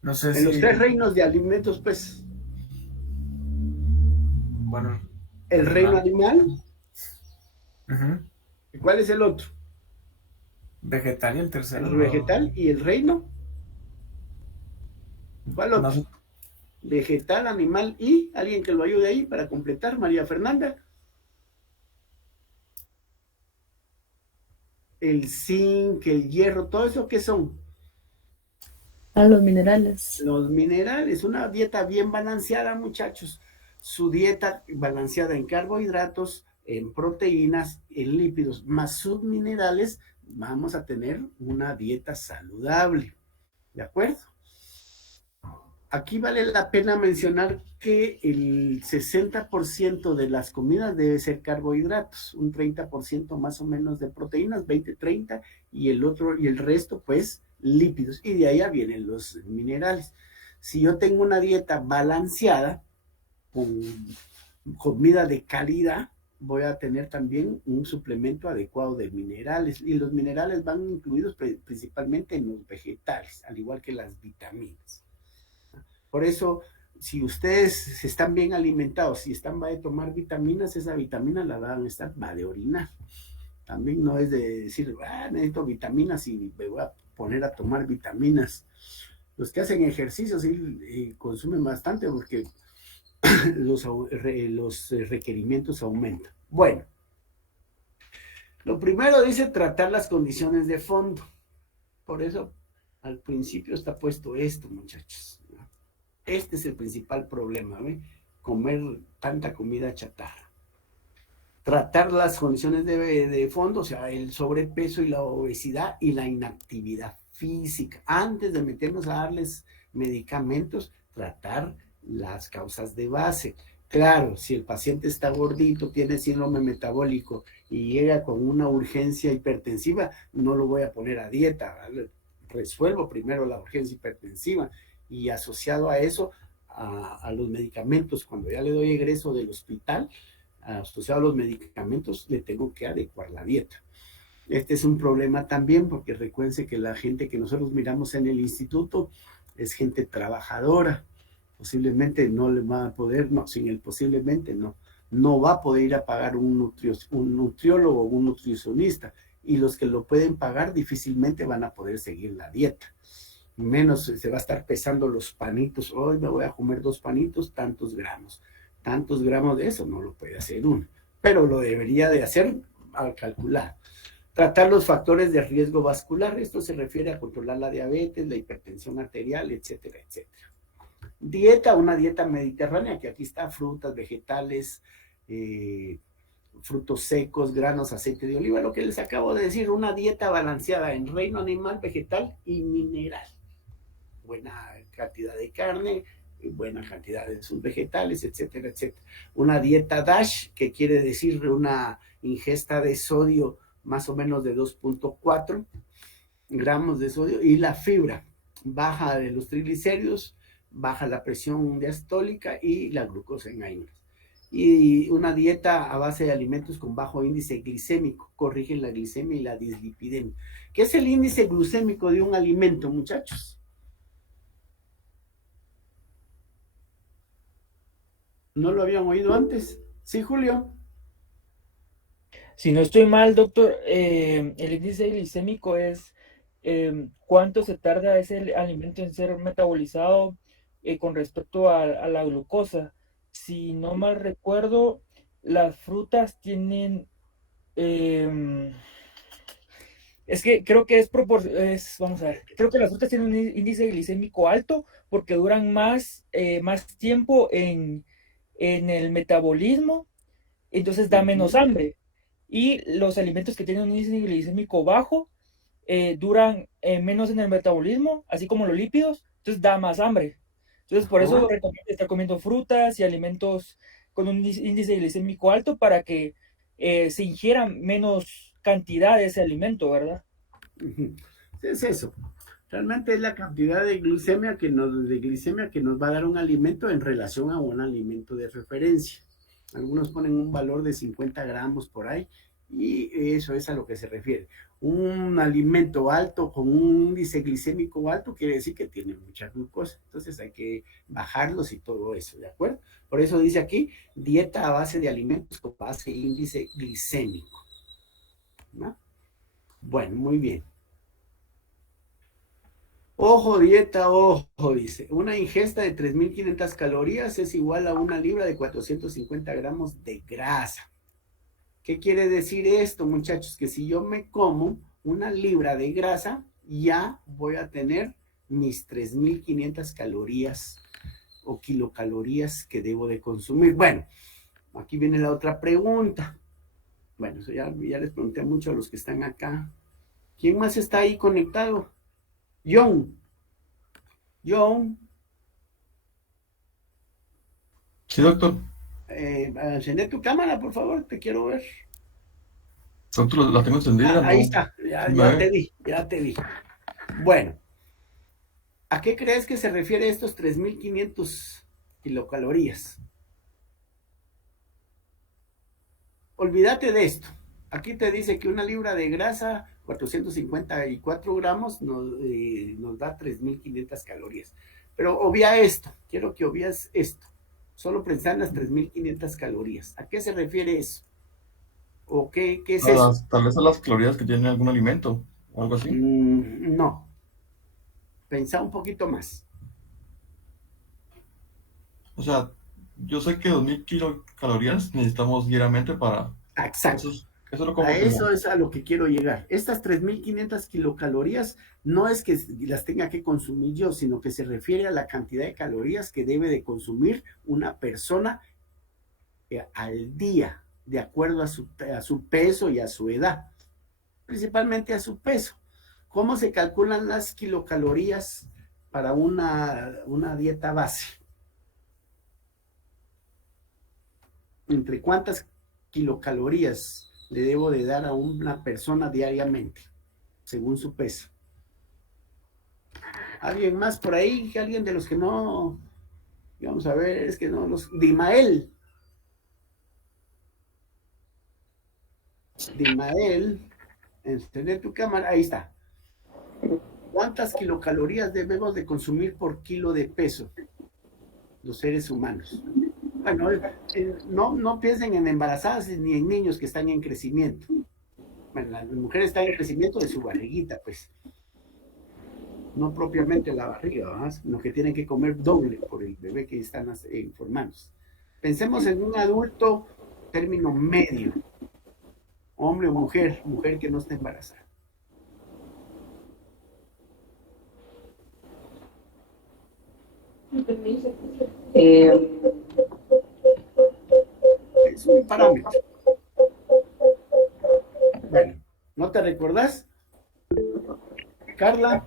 No sé En los si, 3 reinos de alimentos, pues, bueno, el reino animal, ujú, ¿y cuál es el otro? vegetal y el tercero, El no, vegetal y el reino, ¿cuál no otro? sé. Vegetal, animal y alguien que lo ayude ahí para completar, María Fernanda. El zinc, el hierro, todo eso, ¿qué son? A los minerales. Los minerales, una dieta bien balanceada, muchachos. Su dieta balanceada en carbohidratos, en proteínas, en lípidos, más sus minerales, vamos a tener una dieta saludable. ¿De acuerdo? Aquí vale la pena mencionar que el 60% de las comidas debe ser carbohidratos, un 30% más o menos de proteínas, 20-30, y el resto, pues, lípidos. Y de allá vienen los minerales. Si yo tengo una dieta balanceada, con comida de calidad, voy a tener también un suplemento adecuado de minerales. Y los minerales van incluidos principalmente en los vegetales, al igual que las vitaminas. Por eso, si ustedes están bien alimentados, si están va a tomar vitaminas, esa vitamina la van a estar, va de orinar. También no es de decir, necesito vitaminas y me voy a poner a tomar vitaminas. Los que hacen ejercicio sí consumen bastante porque los requerimientos aumentan. Bueno, lo primero dice tratar las condiciones de fondo. Por eso al principio está puesto esto, muchachos. Este es el principal problema, ¿ve? Comer tanta comida chatarra. Tratar las condiciones de fondo, o sea, el sobrepeso y la obesidad y la inactividad física. Antes de meternos a darles medicamentos, tratar las causas de base. Claro, si el paciente está gordito, tiene síndrome metabólico y llega con una urgencia hipertensiva, no lo voy a poner a dieta, ¿vale? Resuelvo primero la urgencia hipertensiva y asociado a eso, a los medicamentos, cuando ya le doy egreso del hospital, asociado a los medicamentos, le tengo que adecuar la dieta. Este es un problema también porque recuérdense que la gente que nosotros miramos en el instituto es gente trabajadora. Posiblemente no le va a poder, no, sin el posiblemente no va a poder ir a pagar un nutriólogo o un nutricionista, y los que lo pueden pagar difícilmente van a poder seguir la dieta. Menos se va a estar pesando los panitos. Hoy me voy a comer 2 panitos, tantos gramos de eso no lo puede hacer uno, pero lo debería de hacer al calcular. Tratar los factores de riesgo vascular, esto se refiere a controlar la diabetes, la hipertensión arterial, etcétera, etcétera. Dieta, una dieta mediterránea, que aquí está: frutas, vegetales, frutos secos, granos, aceite de oliva, lo que les acabo de decir, una dieta balanceada en reino animal, vegetal y mineral. Buena cantidad de carne, buena cantidad de sus vegetales, etcétera, etcétera. Una dieta DASH, que quiere decir una ingesta de sodio más o menos de 2.4 gramos de sodio, y la fibra, baja de los triglicéridos, baja la presión diastólica y la glucosa en ayunas. Y una dieta a base de alimentos con bajo índice glicémico, corrigen la glicemia y la dislipidemia. ¿Qué es el índice glucémico de un alimento, muchachos? ¿No lo habían oído antes? ¿Sí, Julio? Si no estoy mal, doctor, el índice glicémico es cuánto se tarda ese alimento en ser metabolizado con respecto a la glucosa. Si no mal recuerdo, las frutas tienen Es que creo que vamos a ver, creo que las frutas tienen un índice glicémico alto porque duran más tiempo en el metabolismo, entonces da menos hambre. Y los alimentos que tienen un índice glicémico bajo duran menos en el metabolismo, así como los lípidos, entonces da más hambre. Entonces por eso Ajá. recomiendo estar comiendo frutas y alimentos con un índice glicémico alto para que se ingieran menos cantidad de ese alimento, ¿verdad? Ujú. Es eso. Realmente es la cantidad de glicemia que nos va a dar un alimento en relación a un alimento de referencia. Algunos ponen un valor de 50 gramos por ahí y eso es a lo que se refiere. Un alimento alto con un índice glicémico alto quiere decir que tiene mucha glucosa. Entonces hay que bajarlos y todo eso, ¿de acuerdo? Por eso dice aquí, dieta a base de alimentos con base índice glicémico, ¿no? Bueno, muy bien. Ojo, dieta, ojo, dice. Una ingesta de 3.500 calorías es igual a una libra de 450 gramos de grasa. ¿Qué quiere decir esto, muchachos? Que si yo me como una libra de grasa, ya voy a tener mis 3.500 calorías o kilocalorías que debo de consumir. Bueno, aquí viene la otra pregunta. Bueno, eso ya les pregunté mucho a los que están acá. ¿Quién más está ahí conectado? John. John, Sí, doctor. encender tu cámara, por favor, te quiero ver. Doctor, la tengo encendida, Ahí no. está, Sí me ya te ve. vi, ya te vi. Bueno, ¿a qué crees que se refiere estos 3.500 kilocalorías? Olvídate de esto. Aquí te dice que una libra de grasa, 454 gramos, nos da 3.500 calorías. Pero obvia esto, quiero que obvias esto. Solo pensar en las 3.500 calorías. ¿A qué se refiere eso? ¿O qué es eso? Tal vez a las calorías que tiene algún alimento o algo así. No, pensá un poquito más. O sea, yo sé que 2000 kilocalorías necesitamos diariamente para... Eso Exacto. eso lo A como eso como... es a lo que quiero llegar. Estas 3.500 kilocalorías no es que las tenga que consumir yo, sino que se refiere a la cantidad de calorías que debe de consumir una persona al día, de acuerdo a su peso y a su edad, principalmente a su peso. ¿Cómo se calculan las kilocalorías para una dieta base? ¿Entre cuántas kilocalorías le debo de dar a una persona diariamente, según su peso? ¿Alguien más por ahí? ¿Alguien de los que no? Vamos a ver, es que no los... Dimael, encender tu cámara, ahí está. ¿Cuántas kilocalorías debemos de consumir por kilo de peso los seres humanos? Bueno, no piensen en embarazadas ni en niños que están en crecimiento. Bueno, las mujeres están en crecimiento de su barriguita, pues. No propiamente la barriga, ¿verdad? Sino que tienen que comer doble por el bebé que están formando. Pensemos en un adulto, término medio, hombre o mujer que no está embarazada. Eh, Es un parámetro. Bueno, ¿no te recordás? Carla.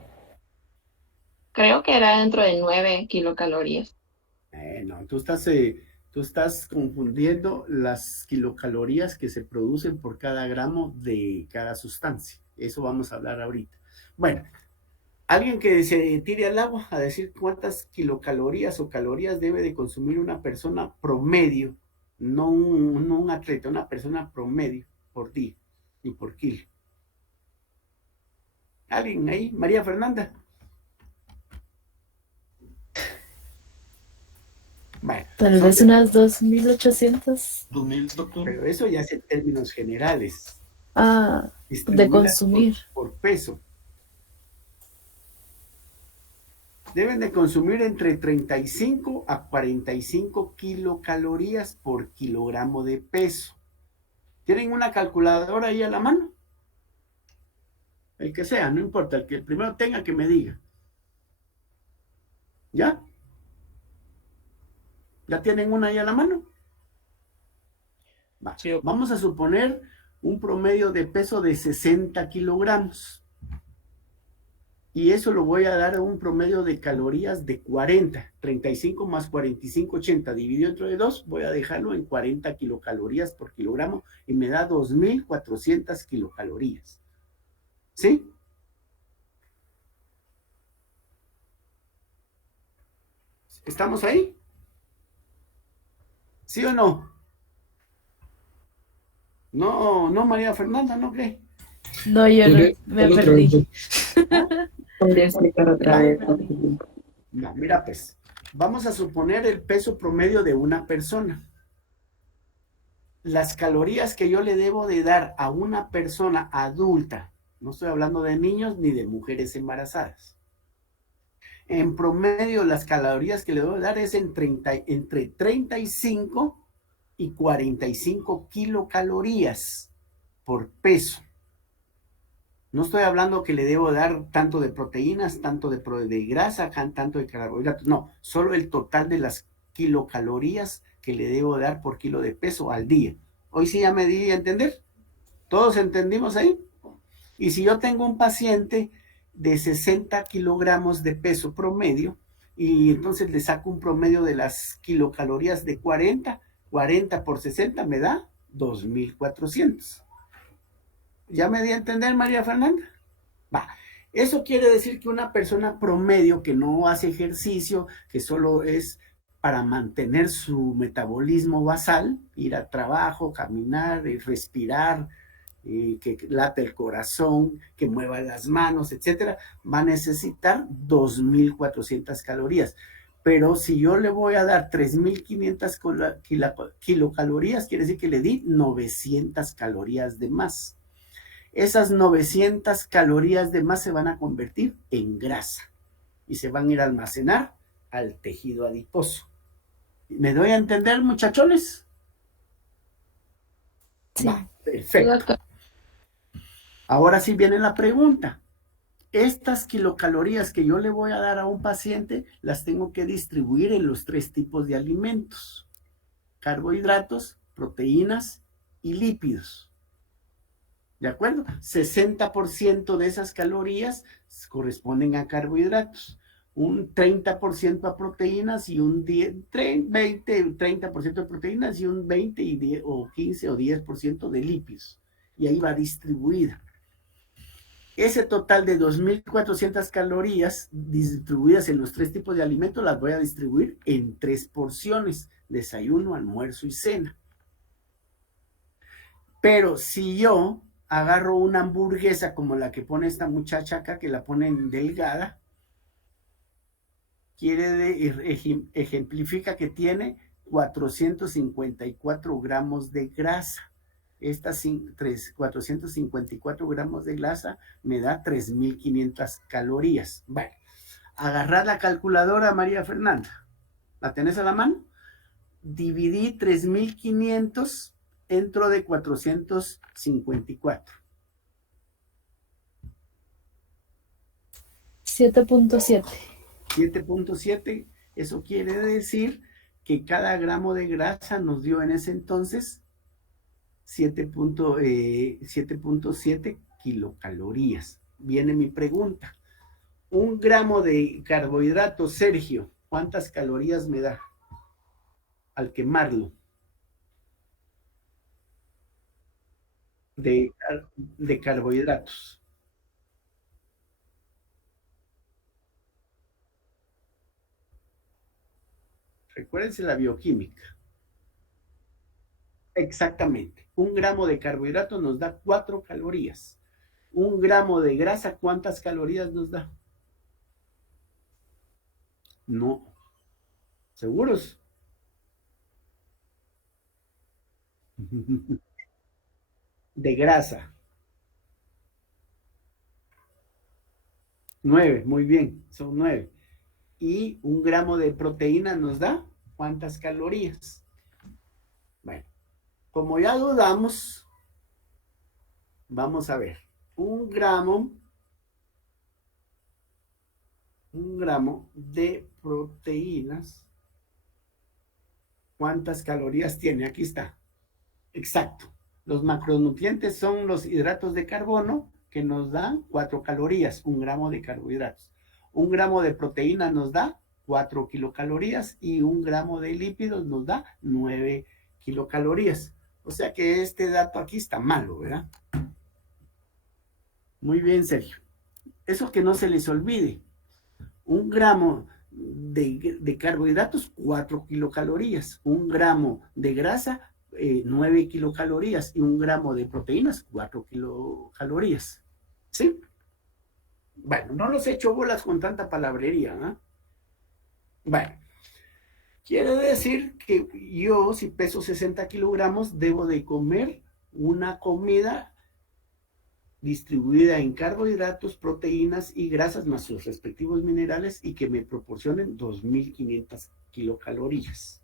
Creo que era dentro de 9 kilocalorías. No, tú estás confundiendo las kilocalorías que se producen por cada gramo de cada sustancia. Eso vamos a hablar ahorita. Bueno, alguien que se tire al agua a decir cuántas kilocalorías o calorías debe de consumir una persona promedio, no un atleta, una persona promedio por día y por kilo. ¿Alguien ahí? María Fernanda. Bueno, Tal vez unas 2.800 2000, doctor. pero eso ya es en términos generales. de Distribuidas consumir. por peso. Deben de consumir entre 35 a 45 kilocalorías por kilogramo de peso. ¿Tienen una calculadora ahí a la mano? el que sea, no importa, el que primero tenga que me diga. ¿Ya? ¿Ya tienen una ahí a la mano? Va. Sí, doctor. Vamos a suponer un promedio de peso de 60 kilogramos. Y eso lo voy a dar a un promedio de calorías de 40. 35 más 45, 80. Dividido entre 2, voy a dejarlo en 40 kilocalorías por kilogramo y me da 2.400 kilocalorías. ¿Sí? ¿Estamos ahí? ¿Sí o no? No, no, María Fernanda, ¿no cree? No, yo no, me perdí. Podría explicar otra vez. No, mira, pues, vamos a suponer el peso promedio de una persona. Las calorías que yo le debo de dar a una persona adulta, no estoy hablando de niños ni de mujeres embarazadas. En promedio, las calorías que le debo de dar es entre 35 y 45 kilocalorías por peso. No estoy hablando que le debo dar tanto de proteínas, tanto de grasa, tanto de carbohidratos. No, solo el total de las kilocalorías que le debo dar por kilo de peso al día. Hoy sí ya me di a entender. ¿Todos entendimos ahí? Y si yo tengo un paciente de 60 kilogramos de peso promedio, y entonces le saco un promedio de las kilocalorías de 40 por 60 me da 2.400. ¿Ya me di a entender, María Fernanda? Va. Eso quiere decir que una persona promedio que no hace ejercicio, que solo es para mantener su metabolismo basal, ir al trabajo, caminar, respirar, que late el corazón, que mueva las manos, etcétera, va a necesitar 2.400 calorías. Pero si yo le voy a dar 3.500 kilocalorías, quiere decir que le di 900 calorías de más. Esas 900 calorías de más se van a convertir en grasa y se van a ir a almacenar al tejido adiposo. ¿Me doy a entender, muchachones? Sí. Va, perfecto. Ahora sí viene la pregunta. Estas kilocalorías que yo le voy a dar a un paciente las tengo que distribuir en los 3 tipos de alimentos: carbohidratos, proteínas y lípidos. ¿De acuerdo? 60% de esas calorías corresponden a carbohidratos, un 30% a proteínas y un 30% de proteínas y un 20 y 10, o 15 o 10% de lípidos. Y ahí va distribuida. Ese total de 2.400 calorías distribuidas en los 3 tipos de alimentos las voy a distribuir en 3 porciones: desayuno, almuerzo y cena. Pero si yo agarro una hamburguesa como la que pone esta muchacha acá, que la ponen delgada, ejemplifica que tiene 454 gramos de grasa. Estas 454 gramos de grasa me da 3.500 calorías. Bueno, agarrad la calculadora, María Fernanda. ¿La tenés a la mano? Dividí 3.500 dentro de 454. 7.7. 7.7, eso quiere decir que cada gramo de grasa nos dio en ese entonces 7.7 kilocalorías. Viene mi pregunta. Un gramo de carbohidrato, Sergio, ¿cuántas calorías me da al quemarlo? De carbohidratos. Recuérdense la bioquímica. Exactamente. Un gramo de carbohidrato nos da 4 calorías. Un gramo de grasa, ¿cuántas calorías nos da? No. ¿Seguros? De grasa. 9, muy bien, son 9. Y un gramo de proteína nos da ¿cuántas calorías? Bueno, como ya dudamos, vamos a ver. Un gramo un gramo de proteínas, ¿cuántas calorías tiene? Aquí está. Exacto. Los macronutrientes son los hidratos de carbono que nos dan 4 calorías, un gramo de carbohidratos. Un gramo de proteína nos da 4 kilocalorías y un gramo de lípidos nos da 9 kilocalorías. O sea que este dato aquí está malo, ¿verdad? Muy bien, Sergio. Eso que no se les olvide. Un gramo de carbohidratos, 4 kilocalorías. Un gramo de grasa, 9 kilocalorías. Y un gramo de proteínas, 4 kilocalorías. ¿Sí? Bueno, no los he hecho bolas con tanta palabrería, ¿no? Bueno, quiere decir que yo, si peso 60 kilogramos, debo de comer una comida distribuida en carbohidratos, proteínas y grasas más sus respectivos minerales y que me proporcionen 2.500 kilocalorías.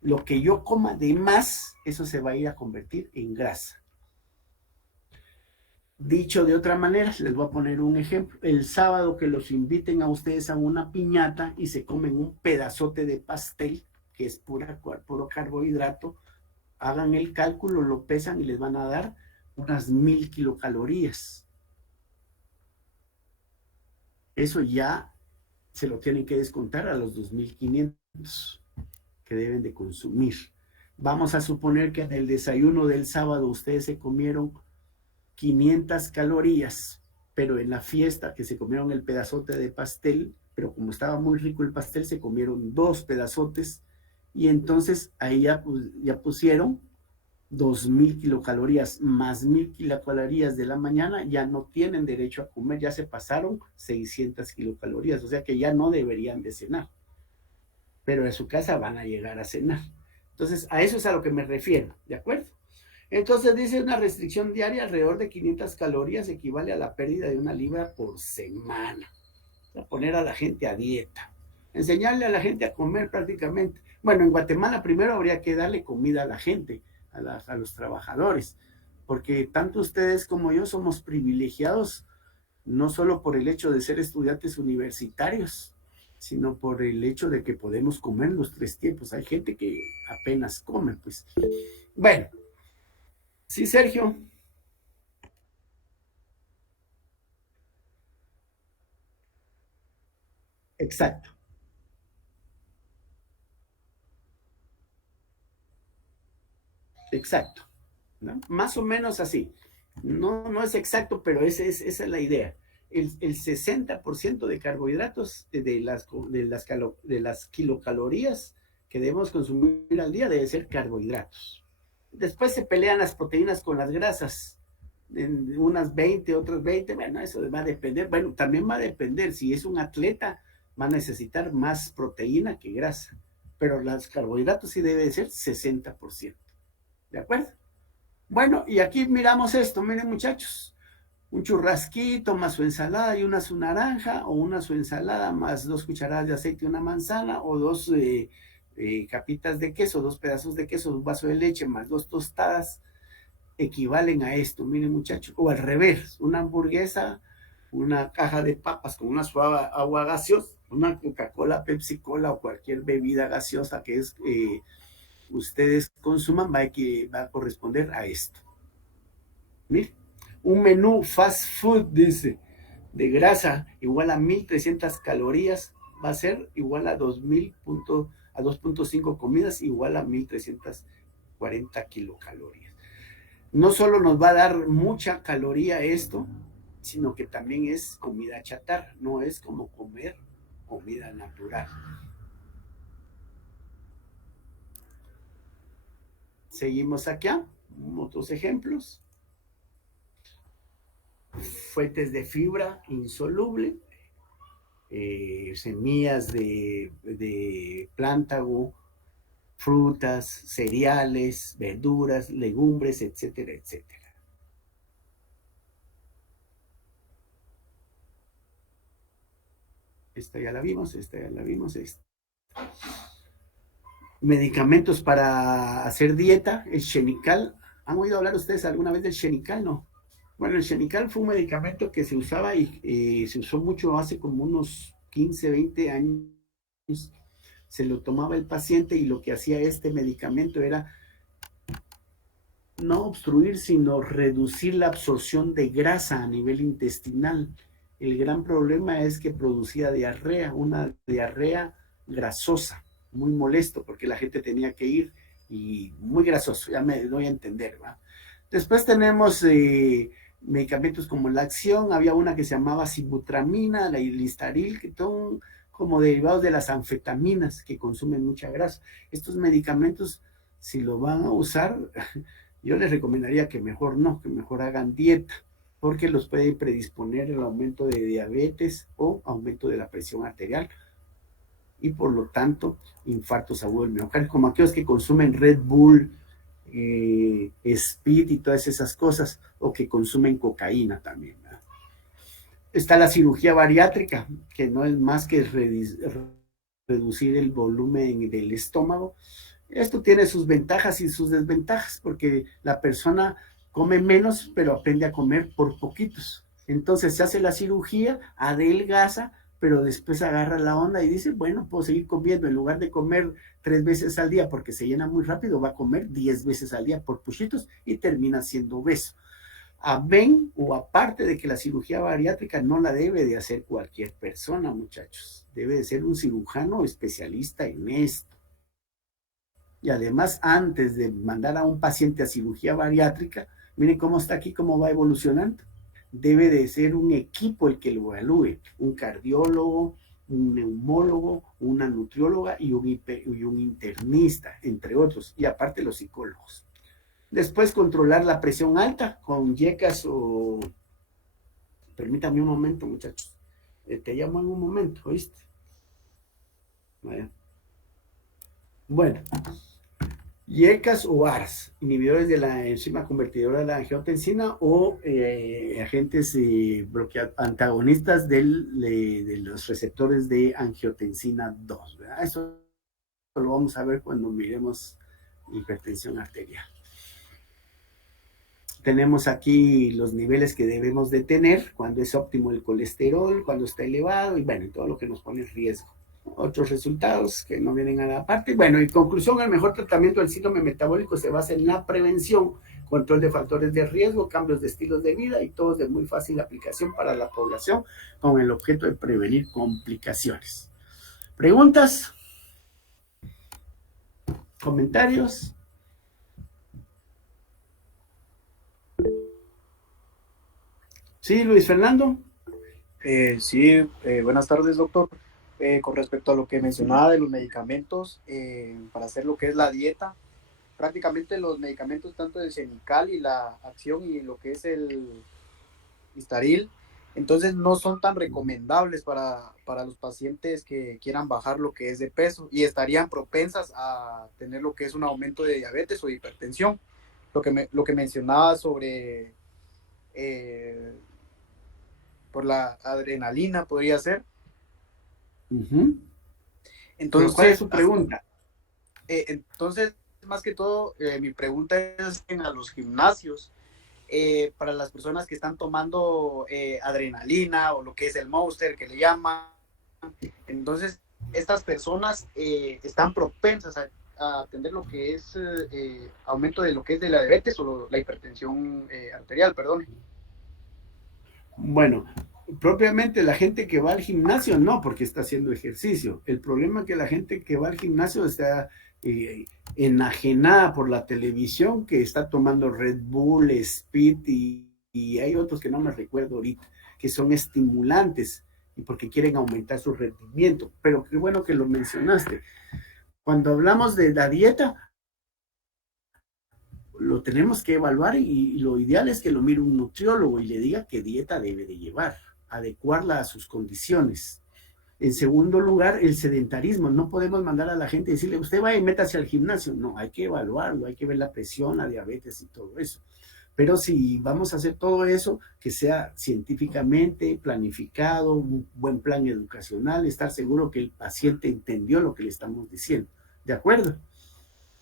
Lo que yo coma de más, eso se va a ir a convertir en grasa. Dicho de otra manera, les voy a poner un ejemplo. El sábado que los inviten a ustedes a una piñata y se comen un pedazote de pastel, que es puro carbohidrato, hagan el cálculo, lo pesan y les van a dar unas 1.000 kilocalorías. Eso ya se lo tienen que descontar a los 2.500 que deben de consumir. Vamos a suponer que en el desayuno del sábado ustedes se comieron 500 calorías, pero en la fiesta que se comieron el pedazote de pastel, pero como estaba muy rico el pastel, se comieron 2 pedazotes y entonces ahí ya pusieron 2.000 kilocalorías más 1.000 kilocalorías de la mañana, ya no tienen derecho a comer, ya se pasaron 600 kilocalorías, o sea que ya no deberían de cenar, pero en su casa van a llegar a cenar. Entonces, a eso es a lo que me refiero, ¿de acuerdo? Entonces dice una restricción diaria alrededor de 500 calorías equivale a la pérdida de 1 libra por semana. A poner a la gente a dieta, enseñarle a la gente a comer prácticamente. Bueno, en Guatemala primero habría que darle comida a la gente, a los trabajadores, porque tanto ustedes como yo somos privilegiados, no solo por el hecho de ser estudiantes universitarios, sino por el hecho de que podemos comer los 3 tiempos. Hay gente que apenas come, pues. Bueno, sí, Sergio. Exacto. Exacto, ¿no? Más o menos así. No, no es exacto, pero esa es la idea. El 60% de carbohidratos de las kilocalorías que debemos consumir al día debe ser carbohidratos. Después se pelean las proteínas con las grasas, en unas 20, otras 20, bueno, eso va a depender, bueno, también va a depender, si es un atleta, va a necesitar más proteína que grasa, pero los carbohidratos sí debe ser 60%. ¿De acuerdo? Bueno, y aquí miramos esto, miren muchachos, un churrasquito más su ensalada y su naranja, o una su ensalada más 2 cucharadas de aceite y una manzana, o 2 capitas de queso, 2 pedazos de queso, un vaso de leche más 2 tostadas, equivalen a esto, miren muchachos, o al revés, una hamburguesa, una caja de papas con una suave agua gaseosa, una Coca-Cola, Pepsi-Cola o cualquier bebida gaseosa que es... ustedes consuman va a corresponder a esto. Miren, un menú fast food, dice, de grasa igual a 1.300 calorías, va a ser igual a 2.5 comidas, igual a 1.340 kilocalorías. No solo nos va a dar mucha caloría esto, sino que también es comida chatarra, no es como comer comida natural. Seguimos acá, otros ejemplos. Fuentes de fibra insoluble, semillas de plántago, frutas, cereales, verduras, legumbres, etcétera, etcétera. Esta ya la vimos, esta. Medicamentos para hacer dieta, el Xenical. ¿Han oído hablar ustedes alguna vez del Xenical? No. Bueno, el Xenical fue un medicamento que se usaba y se usó mucho hace como unos 15, 20 años, se lo tomaba el paciente y lo que hacía este medicamento era no obstruir, sino reducir la absorción de grasa a nivel intestinal. El gran problema es que producía diarrea, una diarrea grasosa, muy molesto, porque la gente tenía que ir y muy grasoso, ya me doy a entender, ¿va? Después tenemos medicamentos como la acción, había una que se llamaba sibutramina, la Listaril, que son como derivados de las anfetaminas que consumen mucha grasa. Estos medicamentos, si lo van a usar, yo les recomendaría que mejor no, que mejor hagan dieta, porque los puede predisponer el aumento de diabetes o aumento de la presión arterial y por lo tanto infartos agudos del miocardio, como aquellos que consumen Red Bull, Speed y todas esas cosas, o que consumen cocaína también, ¿verdad? Está la cirugía bariátrica, que no es más que reducir el volumen del estómago. Esto tiene sus ventajas y sus desventajas, porque la persona come menos, pero aprende a comer por poquitos. Entonces se hace la cirugía, adelgaza, pero después agarra la onda y dice, bueno, puedo seguir comiendo. En lugar de comer 3 veces al día porque se llena muy rápido, va a comer 10 veces al día por puchitos y termina siendo obeso. Ven o aparte de que la cirugía bariátrica no la debe de hacer cualquier persona, muchachos. Debe de ser un cirujano especialista en esto. Y además, antes de mandar a un paciente a cirugía bariátrica, miren cómo está aquí, cómo va evolucionando. Debe de ser un equipo el que lo evalúe, un cardiólogo, un neumólogo, una nutrióloga y un internista, entre otros, y aparte los psicólogos. Después controlar la presión alta con yecas o... Permítame un momento, muchachos. Te llamo en un momento, ¿oíste? Bueno. YECAS o ARS, inhibidores de la enzima convertidora de la angiotensina o agentes antagonistas de los receptores de angiotensina 2, ¿verdad? Eso lo vamos a ver cuando miremos hipertensión arterial. Tenemos aquí los niveles que debemos de tener, cuando es óptimo el colesterol, cuando está elevado y bueno, todo lo que nos pone en riesgo. Otros resultados que no vienen a la parte. Bueno, en conclusión, el mejor tratamiento del síndrome metabólico se basa en la prevención, control de factores de riesgo, cambios de estilos de vida y todos de muy fácil aplicación para la población con el objeto de prevenir complicaciones. ¿Preguntas? ¿Comentarios? Sí, Luis Fernando. Buenas tardes, doctor. Con respecto a lo que mencionaba de los medicamentos, para hacer lo que es la dieta, prácticamente los medicamentos tanto del Xenical y la acción y lo que es el Listaril, entonces no son tan recomendables para los pacientes que quieran bajar lo que es de peso y estarían propensas a tener lo que es un aumento de diabetes o hipertensión. Lo que mencionaba sobre por la adrenalina podría ser. Entonces, ¿cuál es su pregunta? Entonces, más que todo, mi pregunta es a los gimnasios, para las personas que están tomando adrenalina o lo que es el Monster que le llaman. Entonces, estas personas están propensas a tener lo que es aumento de lo que es de la diabetes o la hipertensión arterial, perdón. Bueno, propiamente la gente que va al gimnasio no, porque está haciendo ejercicio. El problema es que la gente que va al gimnasio está enajenada por la televisión, que está tomando Red Bull, Speed y hay otros que no me recuerdo ahorita, que son estimulantes y porque quieren aumentar su rendimiento. Pero qué bueno que lo mencionaste. Cuando hablamos de la dieta, lo tenemos que evaluar y lo ideal es que lo mire un nutriólogo y le diga qué dieta debe de llevar, adecuarla a sus condiciones. En segundo lugar, el sedentarismo. No podemos mandar a la gente y decirle, usted vaya y métase al gimnasio. No, hay que evaluarlo, hay que ver la presión, la diabetes y todo eso. Pero si vamos a hacer todo eso, que sea científicamente planificado, un buen plan educacional, estar seguro que el paciente entendió lo que le estamos diciendo. ¿De acuerdo?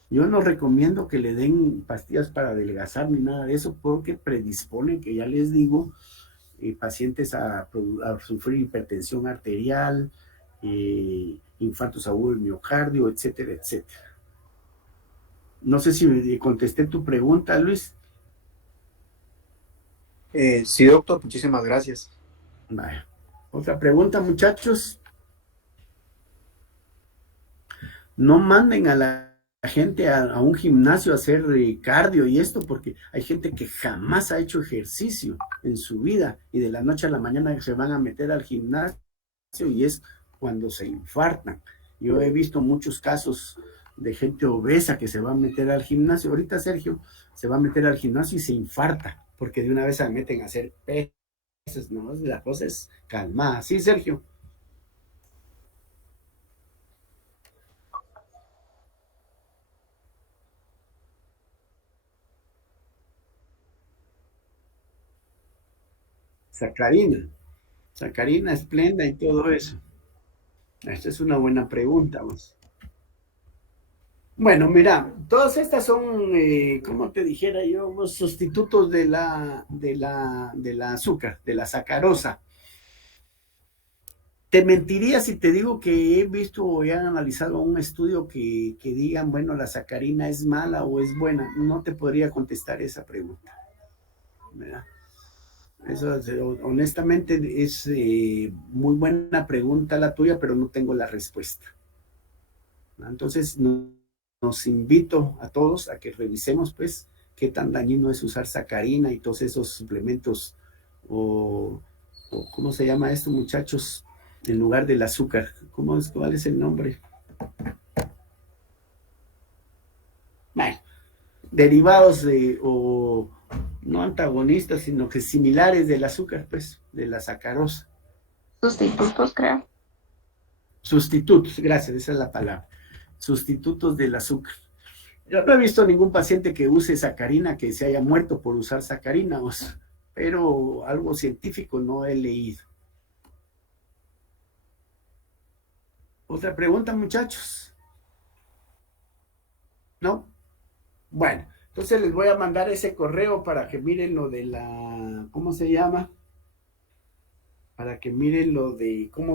Yo no recomiendo que le den pastillas para adelgazar ni nada de eso, porque predisponen, que ya les digo, pacientes a sufrir hipertensión arterial, infartos agudos del miocardio, etcétera, etcétera. No sé si contesté tu pregunta, Luis. Sí, doctor, muchísimas gracias. Vaya. Otra pregunta, muchachos. No manden a la gente a un gimnasio a hacer cardio y esto, porque hay gente que jamás ha hecho ejercicio en su vida y de la noche a la mañana se van a meter al gimnasio y es cuando se infartan. Yo he visto muchos casos de gente obesa que se va a meter al gimnasio. Ahorita Sergio se va a meter al gimnasio y se infarta, porque de una vez se meten a hacer pesas, ¿no? La cosa es calmada. ¿Sí, Sergio? Sacarina. Sacarina, Esplenda y todo eso. Esta es una buena pregunta, vos. Bueno, mira, todas estas son, como te dijera yo, los sustitutos de la azúcar, de la sacarosa. Te mentiría si te digo que he visto o he analizado un estudio que digan, bueno, la sacarina es mala o es buena. No te podría contestar esa pregunta, ¿verdad? Eso, honestamente, es muy buena pregunta la tuya, pero no tengo la respuesta. Entonces, nos invito a todos a que revisemos, pues, qué tan dañino es usar sacarina y todos esos suplementos, o ¿cómo se llama esto, muchachos? En lugar del azúcar. ¿Cuál es el nombre? Bueno, derivados o no antagonistas, sino que similares del azúcar, pues, de la sacarosa. Sustitutos, creo. Sustitutos, gracias, esa es la palabra. Sustitutos del azúcar. Yo no he visto ningún paciente que use sacarina que se haya muerto por usar sacarina, pero algo científico no he leído. ¿Otra pregunta, muchachos? ¿No? Bueno, entonces les voy a mandar ese correo para que miren lo de la, ¿cómo se llama? Para que miren lo de cómo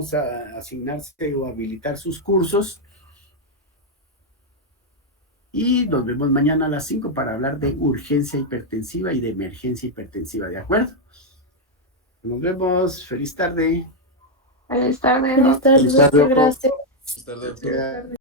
asignarse o habilitar sus cursos. Y nos vemos mañana a las 5 para hablar de urgencia hipertensiva y de emergencia hipertensiva, ¿de acuerdo? Nos vemos, feliz tarde. Feliz tarde. Feliz tarde, Feliz tarde, doctor, doctor. gracias. Buenas tardes. Gracias.